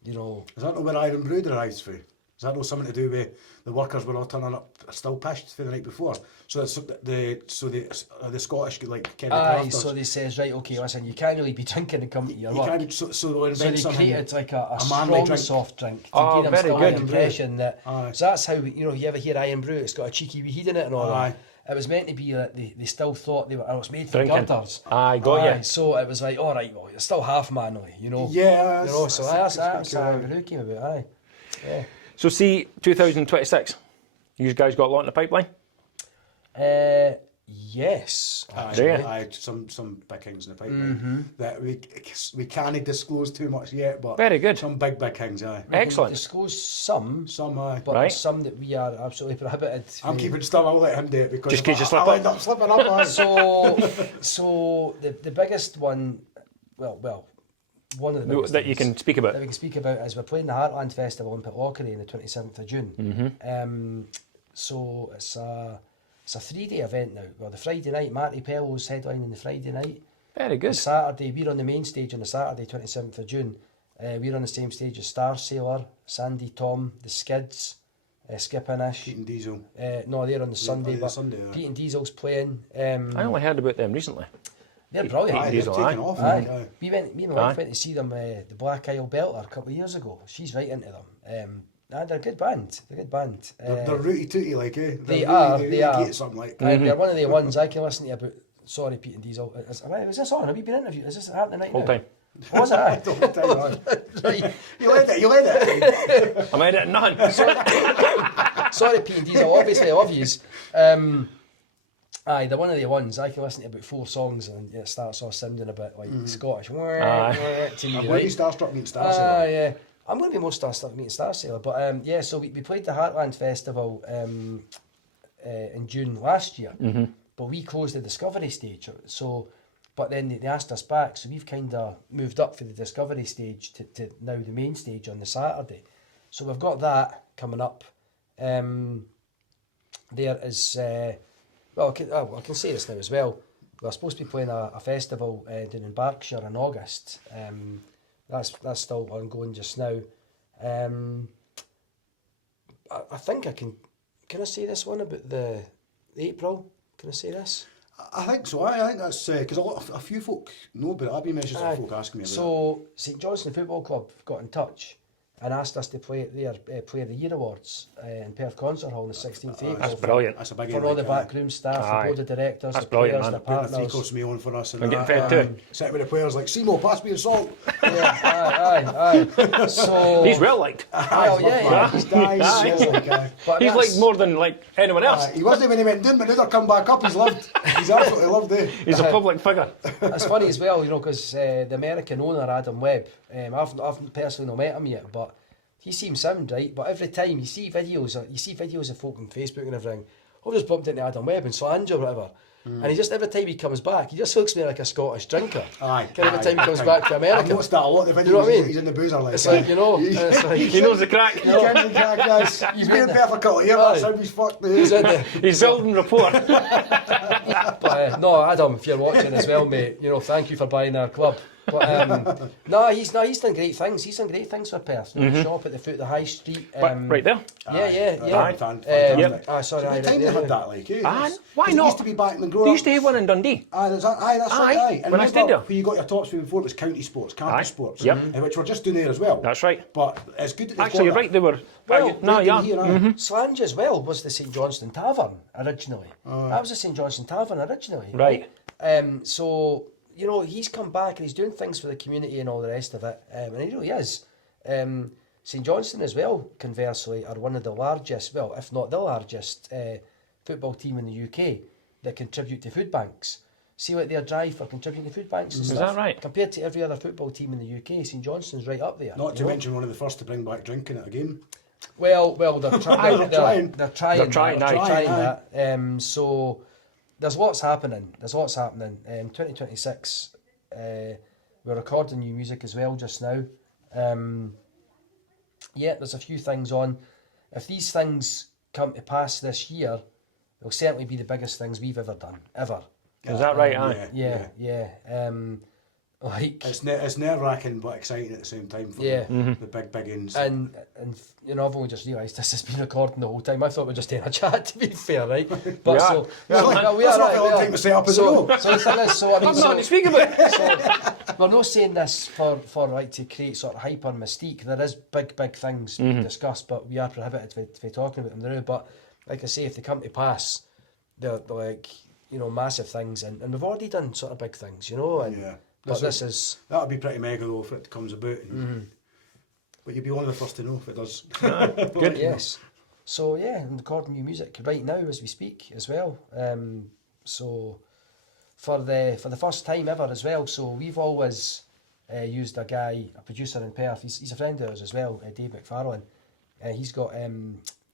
you know. Is that not where Iron Brew derives from? Is that not something to do with the workers were all turning up still pissed for the night before? So the Scottish like Kevin Crafters. So they says, right, okay, listen, you can't really be drinking and come to your work. So they created like a strong drink. Soft drink to give them very still good. an impression that. So that's how you ever hear Iron Brew. It's got a cheeky wee heat in it and all that. It was meant to be that they still thought they were. It was made for girders. Got you. So it was like, all right, well, it's still half manly, you know. Yeah. You know, so that's how Iron Brew came about. Yeah. So see, 2026, you guys got a lot in the pipeline? Yes. Some pickings in the pipeline that we can't disclose too much yet, but very good. Some big pickings, aye. Excellent. Disclose some, aye. But there's some that we are absolutely prohibited. I'm keeping still. I'll let him do it because just in case you slip I'll end up slipping up. Aye. So the biggest one, well. One of the biggest that you can speak about. That we can speak about is we're playing the Heartland Festival in Pitlochry on the 27th of June. So it's a 3-day event now. Well, the Friday night, Marty Pello's headlining the Friday night. Very good. The Saturday, we're on the main stage on the Saturday, 27th of June. We're on the same stage as Star Sailor, Sandy Tom, the Skids, Skip Inish. Pete and Diesel. No, they're on the Sunday. But Pete and Diesel's playing. I only heard about them recently. They're brilliant. They're taking off. Me and my wife went to see them, the Black Isle Belter, a couple of years ago. She's right into them. They're a good band. They're rooty tooty, like, eh? They are. Get something like. They're one of the ones I can listen to about. Sorry, Pete and Diesel. Was this on? Have you been interviewed? Is this happening right now? Whole time. Was it? Whole time. Right. You let it. I'm editing nothing. Sorry, Pete and Diesel. Obviously, I love yous. They're one of the ones I can listen to about 4 songs and it starts off sounding a bit like Scottish. To me, I'm going to be starstruck meeting Star Sailor. Yeah. I'm going to be more starstruck meeting Star Sailor. But so we played the Heartland Festival in June last year, but we closed the Discovery stage. So, but then they asked us back, so we've kind of moved up for the Discovery stage to now the main stage on the Saturday. So we've got that coming up. There is. Well, I can say this now as well. We're supposed to be playing a festival down in Berkshire in August. That's still ongoing just now. I think I can. Can I say this one about the April? Can I say this? I think so. I think that's because a few folk know about it. I've been messages of folk asking me about it. So St Johnstone Football Club got in touch and asked us to play at their Player of the Year Awards in Perth Concert Hall on the 16th of April. That's brilliant. That's a big for all the backroom staff, the board of directors, that's the players, the man. partners. Putting the 3 course meal on for us. And I'm getting fed too. Sitting with the players like, Simo, pass me a salt. Aye. So he's well liked. He's liked more than like anyone else. He wasn't when he went down, but now they're come back up. He's absolutely loved it. He's a public figure. It's funny as well, because the American owner Adam Webb, I've personally not met him yet, but he seems sound right. But every time you see videos of folk on Facebook and everything, I've just bumped into Adam Webb and Slange or whatever. And he just, every time he comes back, he just looks me like a Scottish drinker. Every time he comes back to America. I've noticed that a lot of the videos. You know what I mean? He's in the boozer like. It's like, he knows the crack. He kens the crack, guys. He's been in Perth for a couple of years. That's how he's fucked. He's building rapport. But no, Adam, if you're watching as well, mate, thank you for buying our club. But he's done great things. He's done great things for Perth. Shop at the foot of the high street. Right there. Yeah. Sorry, time they had that, like, eh? Why not? It used to be back in the grow. They used to have one in Dundee. That's right. And when I stayed there. Where you got your tops before, it was county sports, campus sports. Yep. Which we're just doing there as well. That's right. But it's good that actually, you're right. They were. Slange as well was the St Johnstone Tavern originally. That was the St Johnstone Tavern originally. Right. So you know, he's come back and he's doing things for the community and all the rest of it, and he really is. St Johnstone as well, conversely, are one of the largest, well, if not the largest, football team in the UK that contribute to food banks. See what their drive for contributing to food banks and stuff. Is that right? Compared to every other football team in the UK, St Johnstone's right up there. Not to mention one of the first to bring back drinking at a game. Well, they're trying. They're trying that. So there's lots happening. 2026. We're recording new music as well just now. Yeah, there's a few things on. If these things come to pass this year, they'll certainly be the biggest things we've ever done, ever. Is that right? Yeah. Like it's nerve-wracking but exciting at the same time for the big ins. And you know, I've only just realised this has been recording the whole time. I thought we were just doing a chat, to be fair, right? But we so we are. A long time to set up as well. So the thing is, so I mean, I'm not to speak about it. So we're not saying this for like to create sort of hype or mystique. There is big things being discussed, but we are prohibited from talking about them now. But like I say, if they come to pass, they're like, you know, massive things, and we've already done sort of big things, you know. And, but that would be pretty mega though if it comes about. But you'd be one of the first to know if it does. Good. Yes. So yeah, I'm recording new music right now as we speak as well. So for the first time ever as well. So we've always used a producer in Perth. He's a friend of ours as well, Dave McFarlane. He's got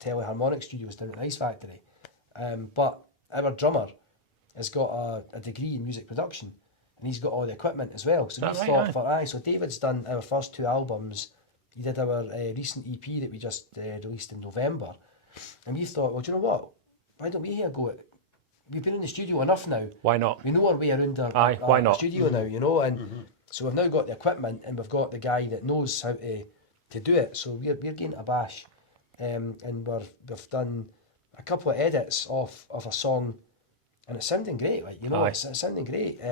Teleharmonic Studios down at the Ice Factory. But our drummer has got a degree in music production. And he's got all the equipment as well. So we thought so David's done our first 2 albums. He did our recent EP that we just released in November. And we thought, well, do you know what? Why don't we here go? We've been in the studio enough now. Why not? We know our way around why not? studio now, you know. And so we've now got the equipment and we've got the guy that knows how to do it. So we're getting a bash. And we've done a couple of edits of a song. And it's sounding great, like, you know, it's sounding great.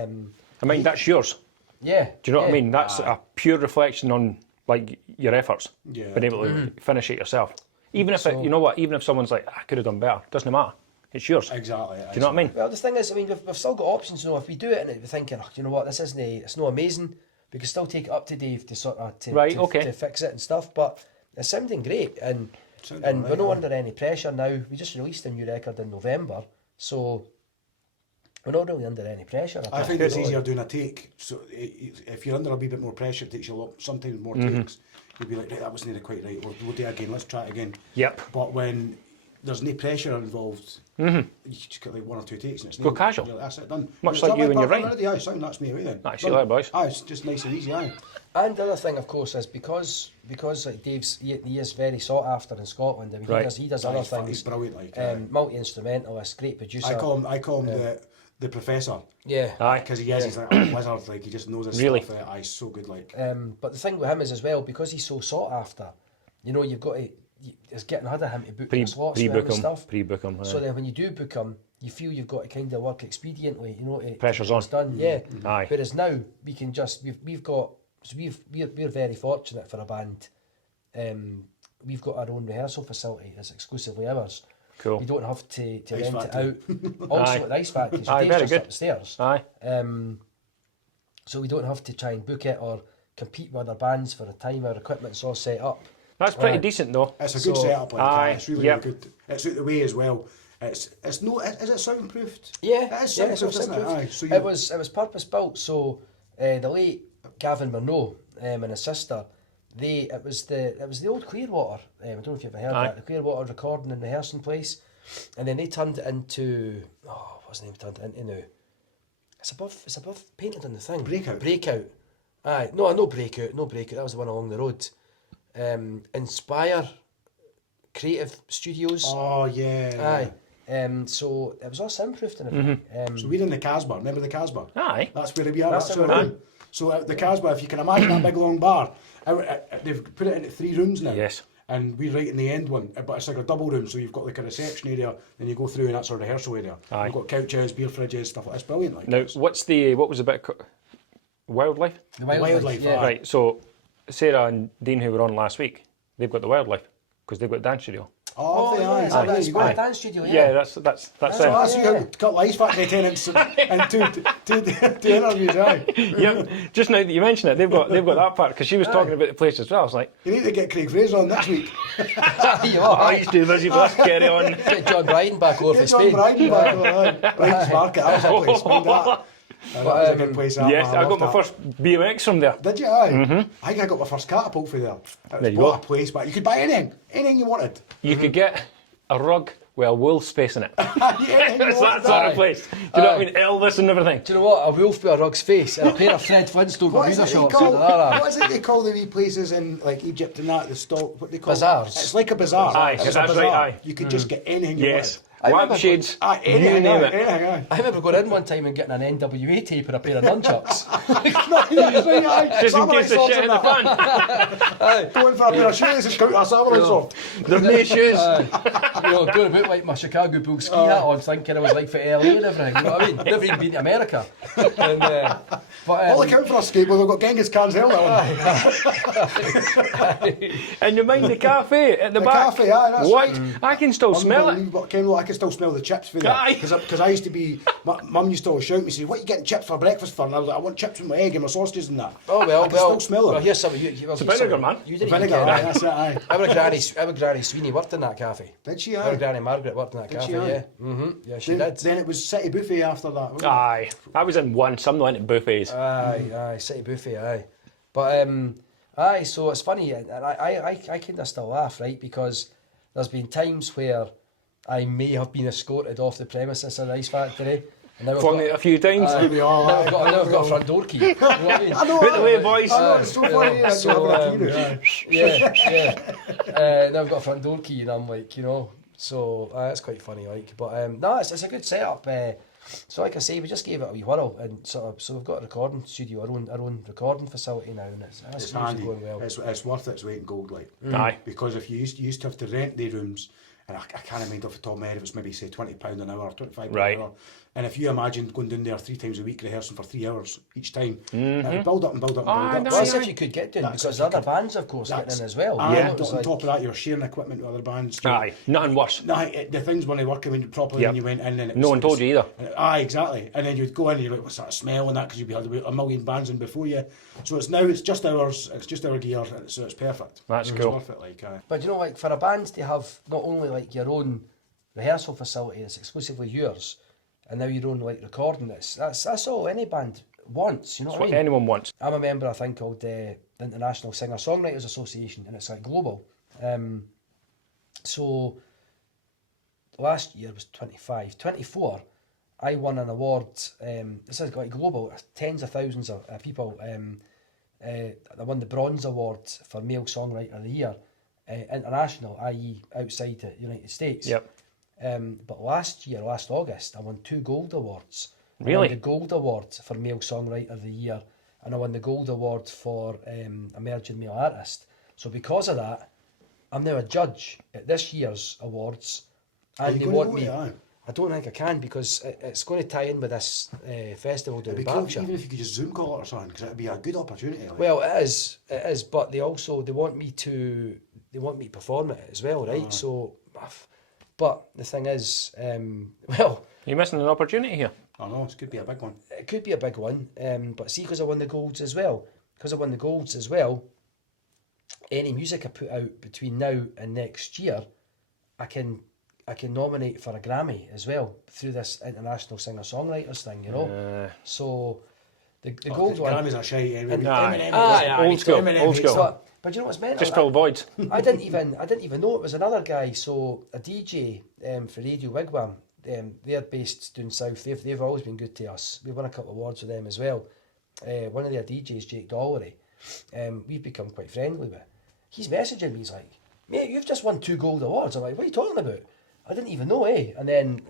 I mean, that's yours. Yeah. Do you know what I mean? That's a pure reflection on like your efforts. Yeah. Being able to finish it yourself. Even if you know what, even if someone's like, I could have done better, doesn't matter. It's yours. Exactly. Do you know what I mean? Well, the thing is, I mean, we've still got options. You know, if we do it and we're thinking, oh, you know what, it's not amazing. We can still take it up to Dave to sort of to fix it and stuff. But it's sounding great, and we're not under any pressure now. We just released a new record in November, so. We're not really under any pressure. I think it's easier doing a take. So if you're under a wee bit more pressure, it takes you sometimes more takes. You'll be like, right, that wasn't quite right. We'll do it again. Let's try it again. Yep. But when there's no pressure involved, you just get like 1 or 2 takes and it's go casual. Like, that's it, done. Much like you when you're writing. Aye, sound, that's me away then. Aye, see you later, boys. Aye, it's just nice and easy, aye. And the other thing, of course, is because like Dave's, he is very sought after in Scotland. I mean, he does other things. He's brilliant, like multi-instrumentalist, great producer. I call him the professor. Yeah. Aye. Because he's like a wizard, like he just knows his stuff. Aye, so good, like. But the thing with him is as well, because he's so sought after, you know, you've got to, it's getting ahead of him to book the slots for him and stuff. Pre-book him. So then when you do book him, you feel you've got to kind of work expediently, you know, pressure's on. Done. Yeah. Aye. Whereas now we can just we're very fortunate for a band. We've got our own rehearsal facility that's exclusively ours. Cool. You don't have to rent it out. Also at the Ice Factory, so Dave's very just good. upstairs. Aye. So we don't have to try and book it or compete with other bands for the time. Our equipment's all set up. That's pretty decent though. It's a good setup, like it's really good. It's out the way as well. Is it soundproofed? Yeah, it is soundproofed, isn't it? Aye, so it was purpose built. So the late Gavin Murnau and his sister, it was the old Clearwater. I don't know if you've ever heard that, the Clearwater recording and rehearsing place, and then they turned it into what's the name turned it into now? It's above painted on the thing. Breakout. Aye, no Breakout. That was the one along the road. Inspire Creative Studios. Oh yeah. Aye. So it was all soundproofed and everything. So we're in the Casbah. Remember the Casbah? Aye. That's where we are. That's our room. So the Casbah, if you can imagine that big long bar, they've put it into 3 rooms now. Yes. And we're right in the end one, but it's like a double room. So you've got like a reception area, then you go through, and that's our rehearsal area. Aye. We've got couches, beer fridges, stuff like that. It's brilliant. Like Now, what was the bit? Wildlife. The wildlife. Yeah. Right. So Sarah and Dean, who were on last week, they've got the wildlife because they've got a dance studio. Oh, yeah, that's my dance studio, Yeah, that's it. That's you got a couple of Ice Factory tenants and two interviews, aye. Yeah, just now that you mention it, they've got that part because she was talking about the place as well. I was like, You need to get Craig Fraser on next week. You are, he's too busy for us. Carry on. Get John Bryden back over for Get John Spain. Bryden back on, Bryden's Market, that was a place, mind that. That was a good place. Yes, I got my first BMX from there. Did you? Aye. I think I got my first catapult for there. It was you what go. a place, but you could buy anything you wanted. You could get a rug with a wolf's face in it. Anything you It's that wanted. sort of place. Do you know what I mean? Elvis and everything. Do you know what? A wolf with a rug's face and a pair of Fred Flintstone What is razor it they shots. call? What What is it they call the wee places in like Egypt and that? The stall. What they call? Bazaars. It's like a bazaar. Aye, It's that's a right, bazaar. aye. You could just get anything you Yes. remember Lampshades. wanted. Aye, You anything, name aye, it. anything, aye. I remember going in one time and getting an NWA tape and a pair of nunchucks. Just in case the shit hit the fan. Going for a pair of shoes and count our samurai sword. They're no shoes. You know, going about like my Chicago Bull ski hat on, thinking I was like for LA and everything. You know what I mean? Never even been to America. And, All the count for a skateboard, they've got Genghis Khan's helmet on. And you mind the cafe at the The back? cafe, aye, that's What? right. I can still smell it. Unbelievable. Ken, look, I can still smell the chips for that. Aye. Because I used to be, Mum used to always shout at me, say, what are you getting chips for breakfast for? And I was like, I want chips with my egg and my sausages and that. oh well, I can still smell well, them. here's something. It's a vinegar, man. You didn't Vinegar, even aye, get that's it, aye. Our granny Sweeney worked in that cafe. Did she, Our aye? granny Margaret worked in that Did cafe. she, aye? Yeah, yeah, she did. Then it was City Buffet after that, wasn't it? Aye. I was in one. Some went to buffets. Aye, City Buffet, aye. But aye, so it's funny, and I kind of still laugh, right? Because there's been times where I may have been escorted off the premises of the Ice Factory. And now Flung it a few times. Here we are, now aye. I've got a front door key. You know what I mean? I know, Put aye. away, boys. I know, it's so funny. I So, don't have a key now. yeah. Now I've got a front door key, and I'm like, you know, so it's quite funny, like. But no, it's a good setup. So like I say, we just gave it a wee whirl, and sort of, so we've got a recording studio, our own recording facility now, and it's It's usually handy. going well. It's worth its weight in gold, like. Aye. Because if you used to have to rent the rooms, and I can't mind off the top of my head, it was maybe say £20 an hour, £25 Right. an hour. And if you imagine going down there 3 times a week rehearsing for 3 hours each time, it would build up and build up and build Aye, up. no, Well, that's aye. if you could get down, That's because if the you other could. bands, of course, getting in as well. Aye, You know, and it was on like, top of that, you're sharing equipment with other bands. Aye. Nothing worse. No, the things weren't working properly Yep. when you went in. And it No one told you either. Aye, exactly. And then you'd go in and you're like, what's that smell and that? Because you'd be had about a million bands in before you. So it's just ours, it's just our gear, so it's perfect. That's It's cool. worth it, like, aye. but you know, like for a band to have not only like your own rehearsal facility that's exclusively yours, and now your own like recording that's all any band wants. You know That's what I what mean? anyone wants. I'm a member of a thing called the International Singer-Songwriters Association, and it's like global. So last year was 25. 24, I won an award. This is like global, tens of thousands of people. I won the Bronze Award for Male Songwriter of the Year, international, i.e. outside the United States. Yep. But last August, I won 2 gold awards. I Really? won the Gold Award for Male Songwriter of the Year, and I won the Gold Award for Emerging Male Artist. So because of that, I'm now a judge at this year's awards, and you they gonna want go me. to that? I don't think I can, because it's going to tie in with this festival down It'd in be cool Berkshire. even if you could just Zoom call it or something, because it'd be a good opportunity. Like. Well, it is, but they want me to perform it as well, right? So, but the thing is, well, You're missing an opportunity here. I know, it could be a big one. it could be a big one, but see, because I won the golds as well, any music I put out between now and next year, I can nominate for a Grammy as well through this International Singer-Songwriters thing, you know. So the gold one. Grammys are shite anyway. Aye. Old school. Old school. But you know what's mental? Just fill voids. I didn't even know it was another guy. So a DJ for Radio Wigwam, they're based down south. They've always been good to us. We won a couple of awards with them as well. One of their DJs, Jake Dollery, we've become quite friendly with. He's messaging me. He's like, "Mate, you've just won 2 gold awards." I'm like, "What are you talking about?" I didn't even know, eh? And then,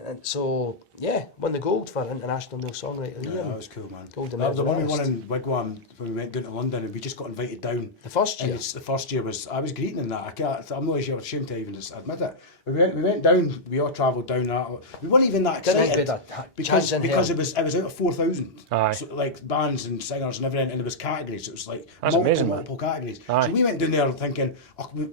won the gold for International Male Songwriter of the Year. That was cool, man. Golden That was the one we medalist. won in Wigwam when we went down to London, and we just got invited down. The first year? And the first year I was greeting in that. I'm not ashamed to even admit it. We went down, we all travelled down that. We weren't even that excited because it was out of 4,000. So, like bands and singers and everything, and there was categories. It was like multiple categories. So we went down there thinking,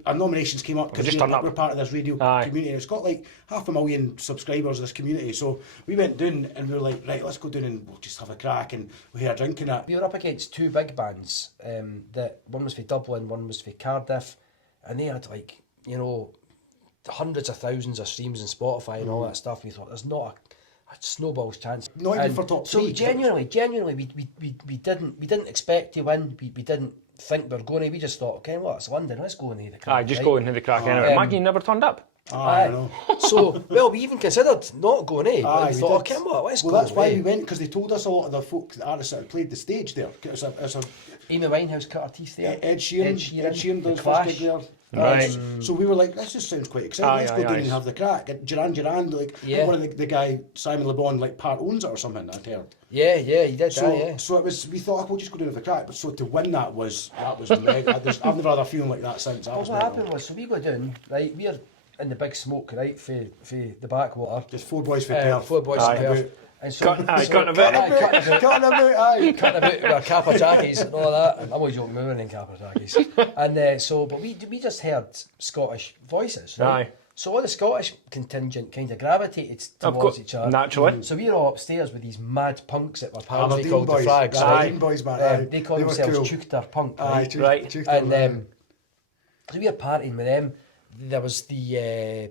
our nominations came up because we're part of this radio community. It's got like 500,000 subscribers, this community. So we went down and we were like, right, let's go down and we'll just have a crack, and we had a drink in it. We were up against two big bands. That one was for Dublin, one was for Cardiff, and they had like, you know, hundreds of thousands of streams on Spotify and all that stuff. We thought there's not a snowball's chance. Not even for top three. So genuinely, we didn't expect to win. We didn't think we were going to. We just thought, okay, well, it's London. Let's go and have the crack. Just go and have the crack. Maggie never turned up. I know. So, we even considered not going, eh? But we thought, okay, well, let's go. Well, that's why we went, because they told us a lot of the folk, the artists that had played the stage there. Amy Winehouse cut her teeth there. Ed Sheeran does Clash. first gig there. Right. So we were like, this just sounds quite exciting. Let's go down and have the crack. And Duran, like one of the guy Simon Le Bon, like part owns it or something. I'd heard. Yeah, he did. So it was. We thought, we'll just go down and have the crack. But so to win that was mega. I've never had a feeling like that since. What happened was, so we go down, right? We're in the big smoke, right, for the backwater. Just four boys for Perth. Four boys for Perth. And so Cutting about with our Kappa jackies and all that. I'm always joking, we were in Kappa jackies. And but we just heard Scottish voices, right? Aye. So all the Scottish contingent kind of gravitated towards each other. Naturally. So we were all upstairs with these mad punks that were apparently Aberdeen called boys. the Frags. Aberdeen boys, man. They called themselves Chukter Punk, right? Right. And so we were partying with them. There was the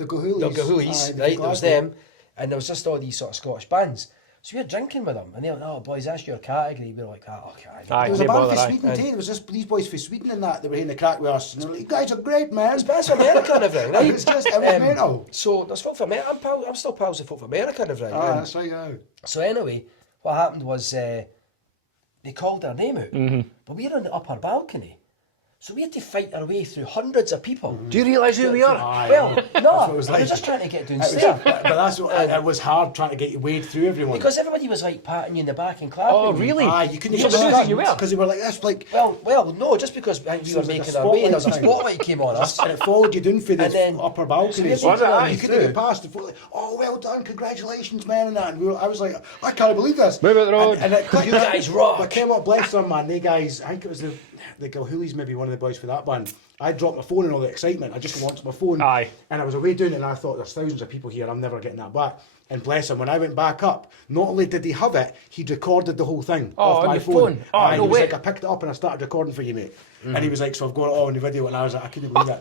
Gahoolies, right? There was them, and there was just all these sort of Scottish bands. So we were drinking with them, and they were like, "Oh, boys, that's your category." We were like, "Oh, okay." There was a band from Sweden too. There was these boys from Sweden and that were in the crack with us, and they were like, "You guys are great, man." It's bands from America and everything, right? It was mental. So there's folk from America. I'm still pals with folk from America and everything. That's right. Yeah. So anyway, what happened was they called our name out, but we were on the upper balcony. So we had to fight our way through hundreds of people. Do you realise who we are? Well, no, I was just trying to get downstairs. But that's what it was hard trying to get you wade through everyone. Because everybody was like patting you in the back and clapping. Oh, really? You couldn't even know who you were. because they were like, that's like. Well, no, just because we were making our way, and there was a spotlight came on us, and it followed you down for the upper balcony. So you couldn't get past the like, oh, well done, congratulations, man, and that. And I was like, I can't believe this. Move out the road. And it you guys rock. I came up, bless them, man. They guys, I think it was the Gahoolies, maybe one of the boys for that band. I dropped my phone in all the excitement. I just launched my phone. Aye. And I was away doing it, and I thought, there's thousands of people here, I'm never getting that back. And bless him, when I went back up, not only did he have it, he'd recorded the whole thing off my phone. Oh, no he was way. like, I picked it up and I started recording for you, mate. And he was like, so I've got it all on the video, and I was like, I couldn't believe it.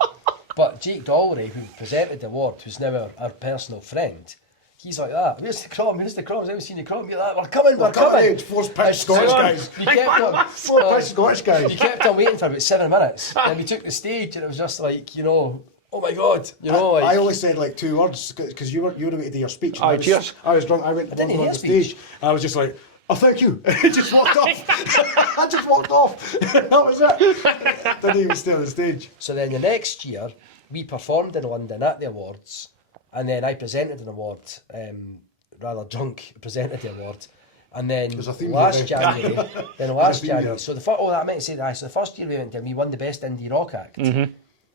But Jake Dollery, who presented the award, who's now our personal friend, he's like that. Where's the Crom? Where's the Crom? I've never seen the Crom. You're like, we're coming. Force-pitched Scottish guys. Force-pitched Scottish guys. You kept on waiting for about 7 minutes. Then we took the stage, and it was just like, you know, oh my God, you know. I only said like 2 words because you were about to do your speech. Cheers. I was drunk. I went on the stage. And I was just like, oh, thank you. I just walked off. I just walked off. That was it. Didn't even stay on the stage. So then the next year, we performed in London at the awards, and then I presented an award, rather drunk, presented the award. And then last January, so I meant to say that. So the first year we went down, we won the best indie rock act.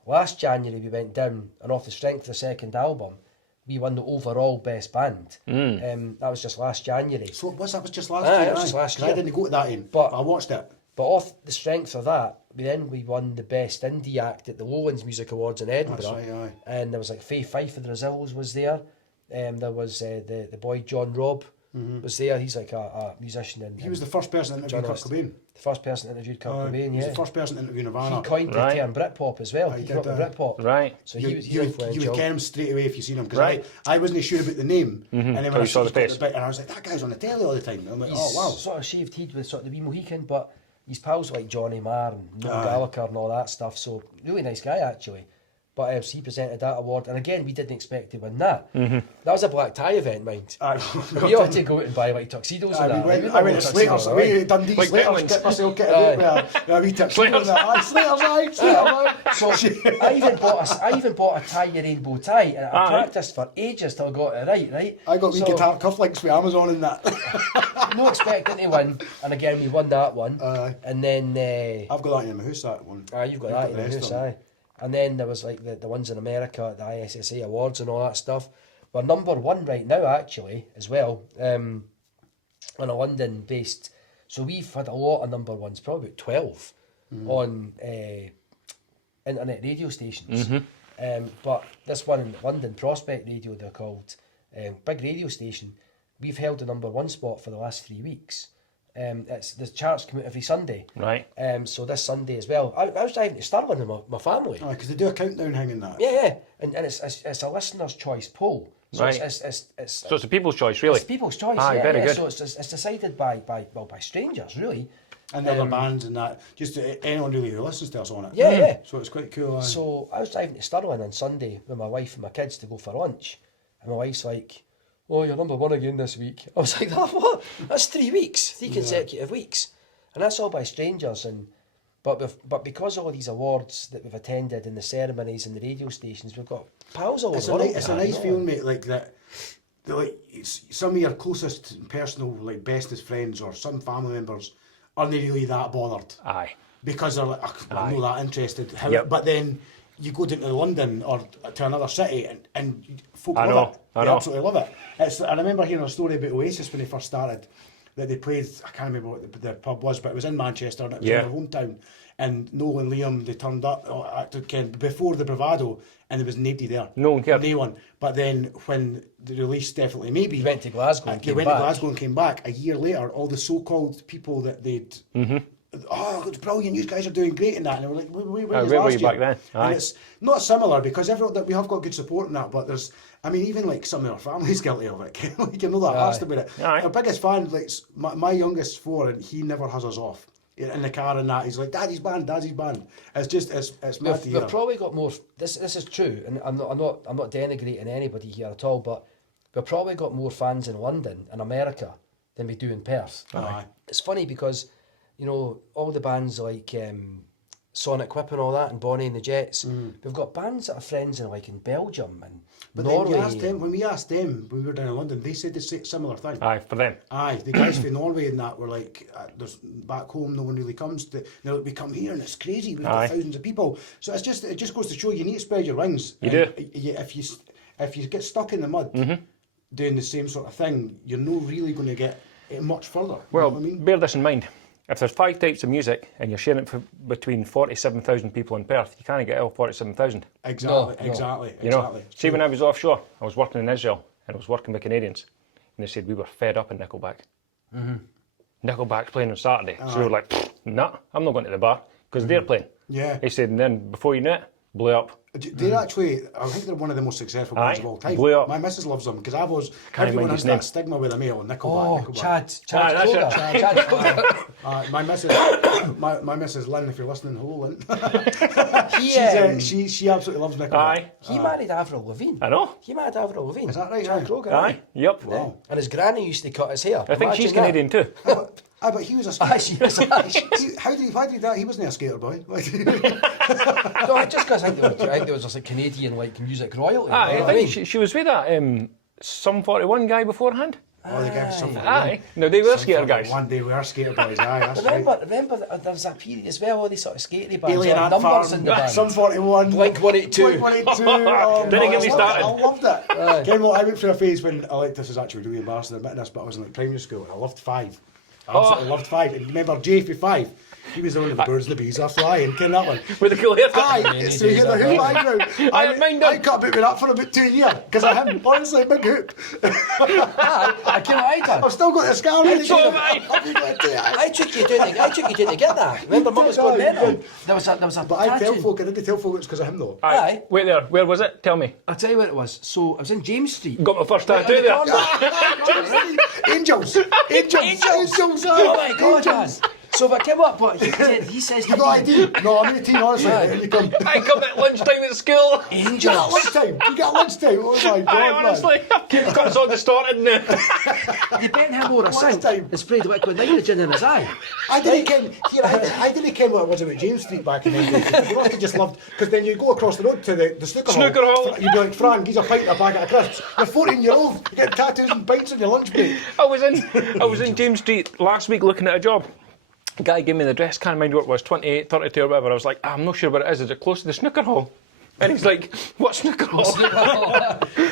Last January we went down, and off the strength of the second album, we won the overall best band. That was just last January. So that was just last year? That was just last year. I didn't go to that end, but I watched it. But off the strength of that, we won the best indie act at the Lowlands Music Awards in Edinburgh. That's right, and there was like Faye Fife of the Brazils was there. There was the boy John Robb was there. He's like a musician. He was the first person to interview Kurt Cobain. The first person to interview Kurt Cobain, He was the first person to interview Nirvana. He coined the term Britpop as well. He came up with Britpop. Right. So he was you would get him straight away if you seen him, because I wasn't sure about the name, and then when I saw the face, and I was like, that guy's on the telly all the time. I'm like, oh wow. Sort of shaved head with sort of the wee Mohican, but his pals like Johnny Marr and Noel Gallagher and all that stuff. So really nice guy actually. But he presented that award, and again, we didn't expect to win that. That was a black tie event, mind. We ought to go out and buy white tuxedos and that. I went to Slater's, Dundee Slater's, get myself kitted out with a wee tuxedo and that. Slater's. So I even bought a tie rainbow tie, and I practiced for ages till I got it right. I got wee guitar cufflinks with Amazon and that. No expecting to win, and again, we won that one. And then... I've got that in my house, that one. You've got that in your house, aye. And then there was like the ones in America, the ISSA awards and all that stuff. We're number one right now, actually, as well, on a London-based. So we've had a lot of number ones, probably about 12, on internet radio stations. But this one in London, Prospect Radio, they're called, big radio station. We've held the number one spot for the last 3 weeks. The charts come out every Sunday. Right. So this Sunday as well. I was driving to Stirling with my family. Because they do a countdown hanging that. Yeah. And it's a listener's choice poll. So right. So it's a people's choice, really? It's people's choice, very good. So it's decided by strangers, really. And the other bands and that. Just anyone really who listens to us on it. Yeah. So it's quite cool. So I was driving to Stirling on Sunday with my wife and my kids to go for lunch. And my wife's like, "Oh, you're number one again this week." I was like, "What? That's 3 weeks, 3 consecutive weeks." And that's all by strangers. But because of all these awards that we've attended and the ceremonies and the radio stations, we've got pals all over the world. It's a nice feeling, mate, like that. Like some of your closest personal, like bestest friends or some family members aren't really that bothered. Aye. Because they're like, I'm not that interested. But then you go down to London or to another city and folk love it. They absolutely love it. I remember hearing a story about Oasis when they first started, that they played, I can't remember what the pub was, but it was in Manchester and it was in their hometown. And Noel and Liam, they turned up before the Bravado and there was nobody there. No one cared. No one. But then when the release Definitely Maybe... He went to Glasgow and came back. He went to Glasgow and came back. A year later, all the so-called people that they'd... Oh, it's brilliant, you guys are doing great in that. And they were like, where were you back then? And it's not similar because we have got good support in that, but there's... I mean, even like some of our family's guilty of it. You know that has to be it. Our biggest fan, like my youngest 4, and he never has us off. In the car and that, he's like, Daddy's band. It's just, it's mad to hear. We've probably got more, this is true, and I'm not denigrating anybody here at all, but we've probably got more fans in London and America than we do in Perth. It's funny because, you know, all the bands like Sonic Whip and all that, and Bonnie and the Jets, we've got bands that are friends in Belgium and Norway. When we asked them, when we were down in London, they said the similar thing. Aye, for them. Aye, the guys from Norway and that were like, there's back home, no one really comes. They're like, we come here and it's crazy, we've got thousands of people. So it just goes to show you need to spread your wings. You do. If you get stuck in the mud doing the same sort of thing, you're not really going to get it much further. Well, you know what I mean? Bear this in mind. If there's 5 types of music and you're sharing it between 47,000 people in Perth, you can't get all 47,000. Exactly. You know, see, when I was offshore, I was working in Israel and I was working with Canadians, and they said we were fed up in Nickelback. Nickelback's playing on Saturday, so we were like, nah, I'm not going to the bar because they're playing. Yeah. They said, and then before you knew it, blew up. They're actually, I think they're one of the most successful bands of all time. Blew up. My missus loves them because everyone has that stigma with a male. Nickelback. Oh, Chad Kroger. My missus Lynn, if you're listening, hello Lynn. She absolutely loves Nickelback. He married Avril Lavigne. I know. He married Avril Lavigne. Is that right? Chad Kroger. Aye. Yep. Wow. And his granny used to cut his hair. I think she's Canadian too. But he was a skater. She is. Why did that? He wasn't a skater boy. No, just because I think there was just a Canadian like music royalty. I think she was with that Sum 41 guy beforehand. Oh, the guy was Sum 41. Aye. No, they were skater guys. One day we were skater boys. Aye, that's remember there was that period as well. All these sort of skatey bands. Alien Ant numbers Farm, in the band. Sum 41, Blink 182. Blink 182. Oh, Didn't get me started. I loved it. Ken, I went through a phase when this is actually really embarrassing admitting this, but I was in like primary school and I loved Five. I absolutely loved Five. And remember Jay for Five? He was the one of the birds and the bees are flying. Ken that one? With the cool haircut. Aye, so he hit the hoop background. I got about with that for about 2 years because I him. Honestly, big hoop. I came out done. I've still got the scar. I took you down to get that. Remember, Mum was going mental. There was a. But I didn't tell folk it's because of him though. Aye. Wait there. Where was it? Tell me. I'll tell you where it was. So I was in James Street. Got my first tattoo there. Angels. Oh my God! So So but came up, but he says You got ID? No, I'm 18, honestly. You come. I come at lunchtime at school. You got lunchtime. You got lunchtime. Oh my God, I honestly, it comes on distorted now. They bent him over a sink and sprayed liquid nitrogen in his eye. I didn't ken what it was about James Street back in the day. You must have just loved, because then you go across the road to the snooker hall. You'd be like, Frank, he's a pint and a packet of crisps. You're 14-year-old. You're getting tattoos and pints on your lunch break. I was in James Street last week looking at a job. A guy gave me the address, can't remember what it was, 28, 32 or whatever. I was like, I'm not sure what it is. Is it close to the snooker hall? And he's like, what snooker hall?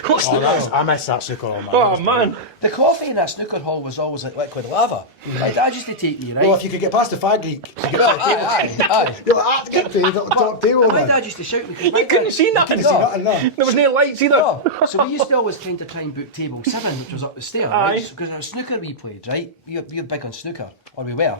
What's I miss that snooker hall, man. Oh, man. The coffee in that snooker hall was always like liquid lava. My dad used to take me, right? Well, if you could get past the fag geek, you get to the table. Aye. You're like, to get to the top table, My man. dad used to shout me. You couldn't see nothing. There was no lights either. No. So we used to always kind of try and book table 7, which was up the stair, right? Because it was snooker we played, right? We were big on snooker, or we were.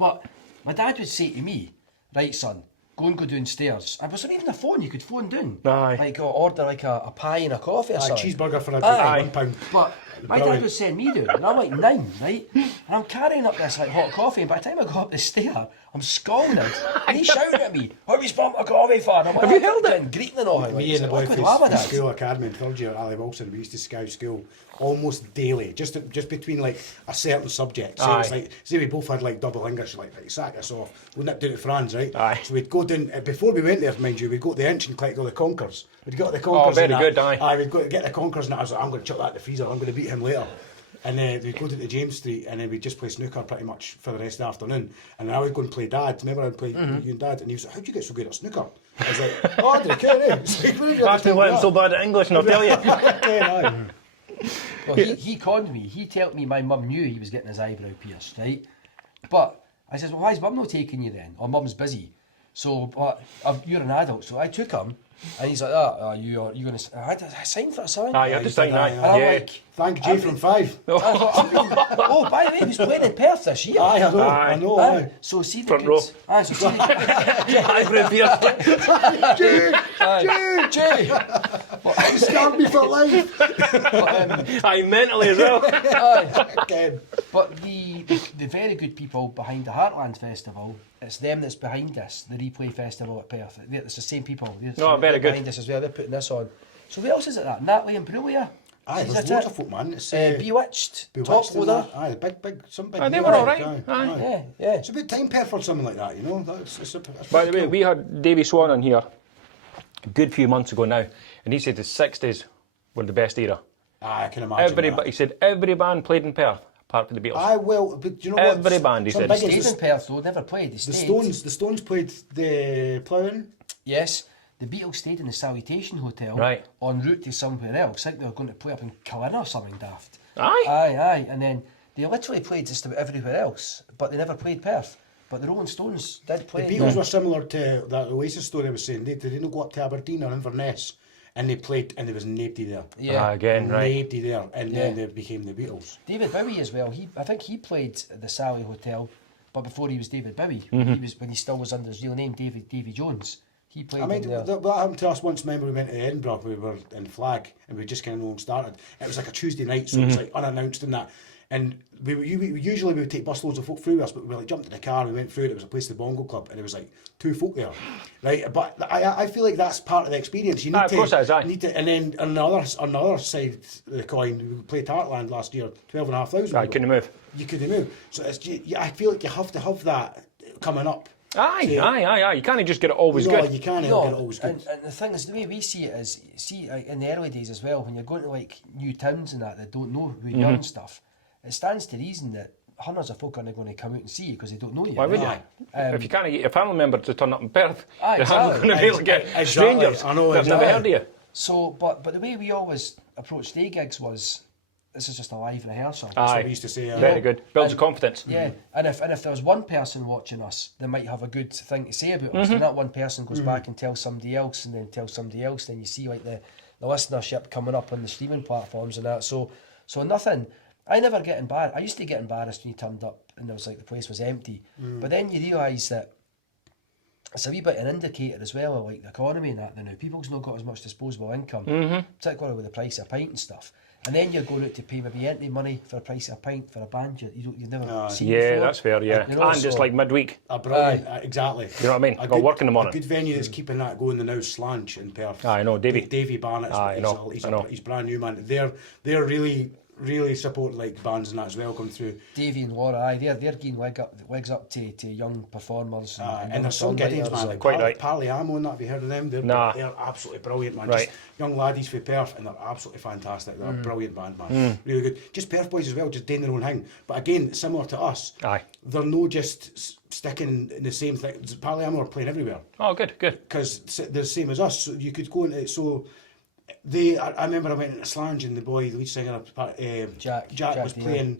But my dad would say to me, right, son, go downstairs. And it wasn't even a phone, you could phone down. Aye. Like, order like a pie and a coffee or something. Cheeseburger for a £1. But my dad would send me down, and I'm like 9, right? And I'm carrying up this like hot coffee, and by the time I go up the stair, I'm scalded. And he's shouting at me, "How you spunk my coffee for?" And I'm like, have you held it? And greeting and all. Me and the boy from school academy in 3rd year at Ali Wilson, we used to scout school almost daily, just between like a certain subject. So it's like, say we both had like double English, like sack us off, we'd nip down to France, right? Aye. So we'd go down, before we went there, mind you, we'd go to the inch and collect all the conkers. We'd got the conkers. Oh, very good, aye. We'd go to get the conkers, and I was like, I'm going to chuck that in the freezer, I'm going to beat him later. And we'd go to James Street, and then we'd just play snooker pretty much for the rest of the afternoon. And then I would go and play Dad. Remember, I'd play you and Dad, and he was like, "How'd you get so good at snooker?" I was like, "Oh, I didn't care, eh?" It's like, After learning so bad at English, and I'll tell you. Well, he conned me. He told me my mum knew he was getting his eyebrow pierced, right? But I says, "Well, why is mum not taking you then? Or mum's busy." So, you're an adult, so I took him, and he's like, you're going to... I signed for a sign. You have to sign that. And I'm like... Thank Jay from 5. Oh, by the way, he was playing in Perth this year. I know. So see the Front kids... row. So see the... Eyebrow pierced. Jay! You scared me for life. Aye, mentally as well. Again. But the very good people behind the Heartland Festival, it's them that's behind this, the Replay Festival at Perth. It's the same people. No, very good. Behind us as well, they're putting this on. So who else is it that? Natalie and Brulia? Aye, there's loads of folk, man. It's, Bewitched, Top Loader. Aye, some big. They were all right. Yeah. It's a bit time Perth for something like that, you know. That's By the way, we had Davy Swan on here a good few months ago now, and he said the 60s were the best era. I can imagine. He said every band played in Perth, apart from the Beatles. But you know what? Every band, he said. They stayed in Perth though, never played. They stayed. The Stones played the Ploughing. Yes. The Beatles stayed in the Salutation Hotel right. en route to somewhere else. I think they were going to play up in Killin or something daft. Aye. And then they literally played just about everywhere else, but they never played Perth. But the Rolling Stones did play. The Beatles were similar to that Oasis story I was saying. They didn't go up to Aberdeen or Inverness, and they played, and there was nobody there. Yeah, again, right. Nobody there, and then they became the Beatles. David Bowie as well. I think he played at the Sally Hotel, but before he was David Bowie, when he still was under his real name, Davy Jones. He played. I mean, what happened to us once? Remember, we went to Edinburgh. We were in Flag, and we just kind of started. It was like a Tuesday night, so it was like unannounced and that. And we usually would take busloads of folk through us, but we like jumped in the car, we went through it. It was a place, the Bongo Club, and there was like 2 folk there, right? But I feel like that's part of the experience. You need of course it is, aye. You need to, and then on the other side of the coin, we played Heartland last year, 12,500. I couldn't move. You couldn't move. So I feel like you have to have that coming up. Aye. You can't just get it always good. No, you can't get it always good. And the thing is, the way we see it is, in the early days as well, when you're going to like new towns and that don't know who you are and stuff, it stands to reason that hundreds of folk aren't going to come out and see you because they don't know you. Why would you? If you can't get your family member to turn up in Perth, exactly. you're not going to be able to get strangers. I know, They've never heard of you. So, but the way we always approached day gigs was, this is just a live rehearsal. That's what we used to say. Very good. Builds your confidence. Yeah, and if there was one person watching us, they might have a good thing to say about us, and that one person goes back and tells somebody else, and then tells somebody else, then you see like the listenership coming up on the streaming platforms and that. So nothing. I never get embarrassed. I used to get embarrassed when you turned up and there was like the place was empty. But then you realise that it's a wee bit an indicator as well of like the economy and that now. People's not got as much disposable income, particularly with the price of a pint and stuff. And then you're going out to pay maybe entry money for a price of a pint for a band you've never seen Yeah, before. that's fair, yeah. You know, And it's like midweek. Brilliant, exactly. You know what I mean? Got work in the morning. A good venue that's keeping that going now is Slange in Perth. I know, Davey. Davey Barnett, he's brand new, man. They're really supporting like bands and that as well come through. Davey and Laura, they're getting wigs up to young performers and they're so giddings, man. Like quite right. Palliamo and that, have you heard of them? They're absolutely brilliant, man. Right. Just young laddies from Perth, and they're absolutely fantastic. They're a brilliant band, man. Really good. Just Perth boys as well, just doing their own thing. But again, similar to us, they're no just sticking in the same thing. Palliamo are playing everywhere. Oh, good. Because they're the same as us, so you could go into it. So I remember I went into Slange and the lead singer, Jack was playing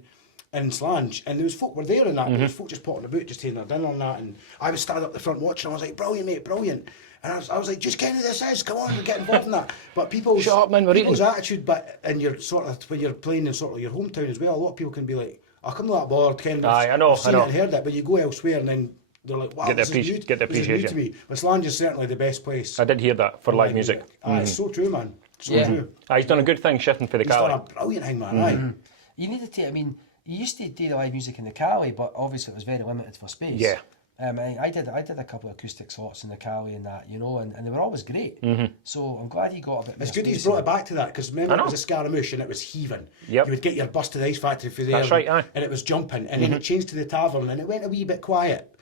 in Slange, and there was folk were there and that. There was folk just potting about, just taking their dinner and that. And I was standing up the front watching. I was like, brilliant, mate, brilliant. And I was like, just get who this is. Come on, get involved in that. But people's attitude, but and you're sort of when you're playing in sort of your hometown as well, a lot of people can be like, "I come to that board, kind of." I know. I've seen it and heard it, but you go elsewhere and then they're like, wow, this is new to me. But Slange is certainly the best place. I did hear that for live music. It's so true, man. So true. He's done a good thing shifting for the Cali. He's done a brilliant thing, man. You needed to, you used to do the live music in the Cali, but obviously it was very limited for space. Yeah. I did a couple of acoustic slots in the Cali and that, you know, and they were always great. So I'm glad he got a bit more It's good space he's brought it back to that, because remember it was a Scaramouche and it was heaving. Yep. You would get your bus to the Ice Factory for there. That's right, and it was jumping. And then it changed to the Tavern and it went a wee bit quiet.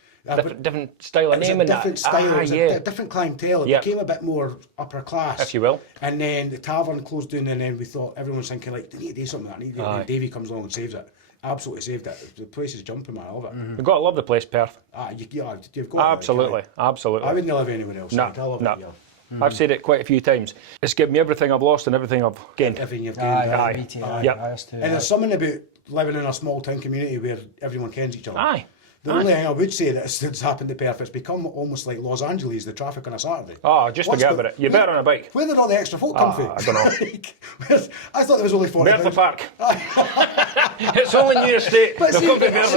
Different style of name and that. Different style, a different clientele. It became a bit more upper class, if you will. And then the Tavern closed down, and then we thought everyone's thinking like, they need to do something. And Davey comes along and saves it. Absolutely saved it. The place is jumping, man. I love it. You've got to love the place, Perth. You've got absolutely. I wouldn't live anywhere else. I love it here. I've said it quite a few times. It's given me everything I've lost and everything I've gained. Everything you've gained. Me too. And there's something about living in a small town community where everyone kens each other. The only thing I would say that's happened to Perth, it's become almost like Los Angeles, the traffic on a Saturday. Just forget about it. You're better on a bike. Where did all the extra folk come from? I don't know. I thought there was only 40. Bertha Park. It's only New Year State. But see,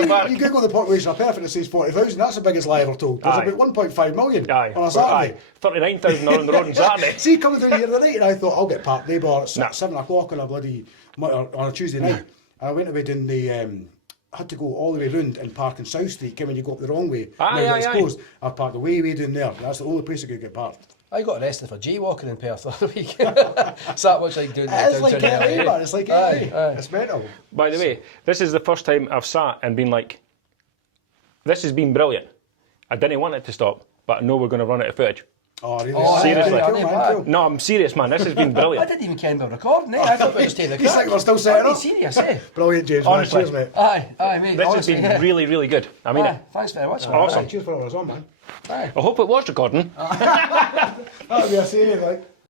Park. you Google the population of Perth and it says 40,000. That's the biggest lie ever told. There's about 1.5 million on a Saturday. 39,000 on the road on Saturday. See, coming down here the night, and I thought, I'll get parked neighbour at 7 o'clock on a on a Tuesday night. And I went away down the... had to go all the way round and park in South Street. When you go up the wrong way, it's closed. I parked way down there. That's the only place I could get parked. I got arrested for jaywalking in Perth the other week. It's that much like doing It's like LA, man. It's like LA. It's mental. By the way, this is the first time I've sat and been like, this has been brilliant. I didn't want it to stop, but I know we're going to run out of footage. Oh, really? Seriously? Cool. No, I'm serious, man. This has been brilliant. I didn't even care about recording, I thought we were just taking the He's like, we're still setting up. Serious, Brilliant, James. Honestly. Cheers, mate. Aye, mate. This has been really, really good. I mean it. Thanks very much. Awesome. Cheers for all us on, man. I hope it was recording. That'll be a saying, like.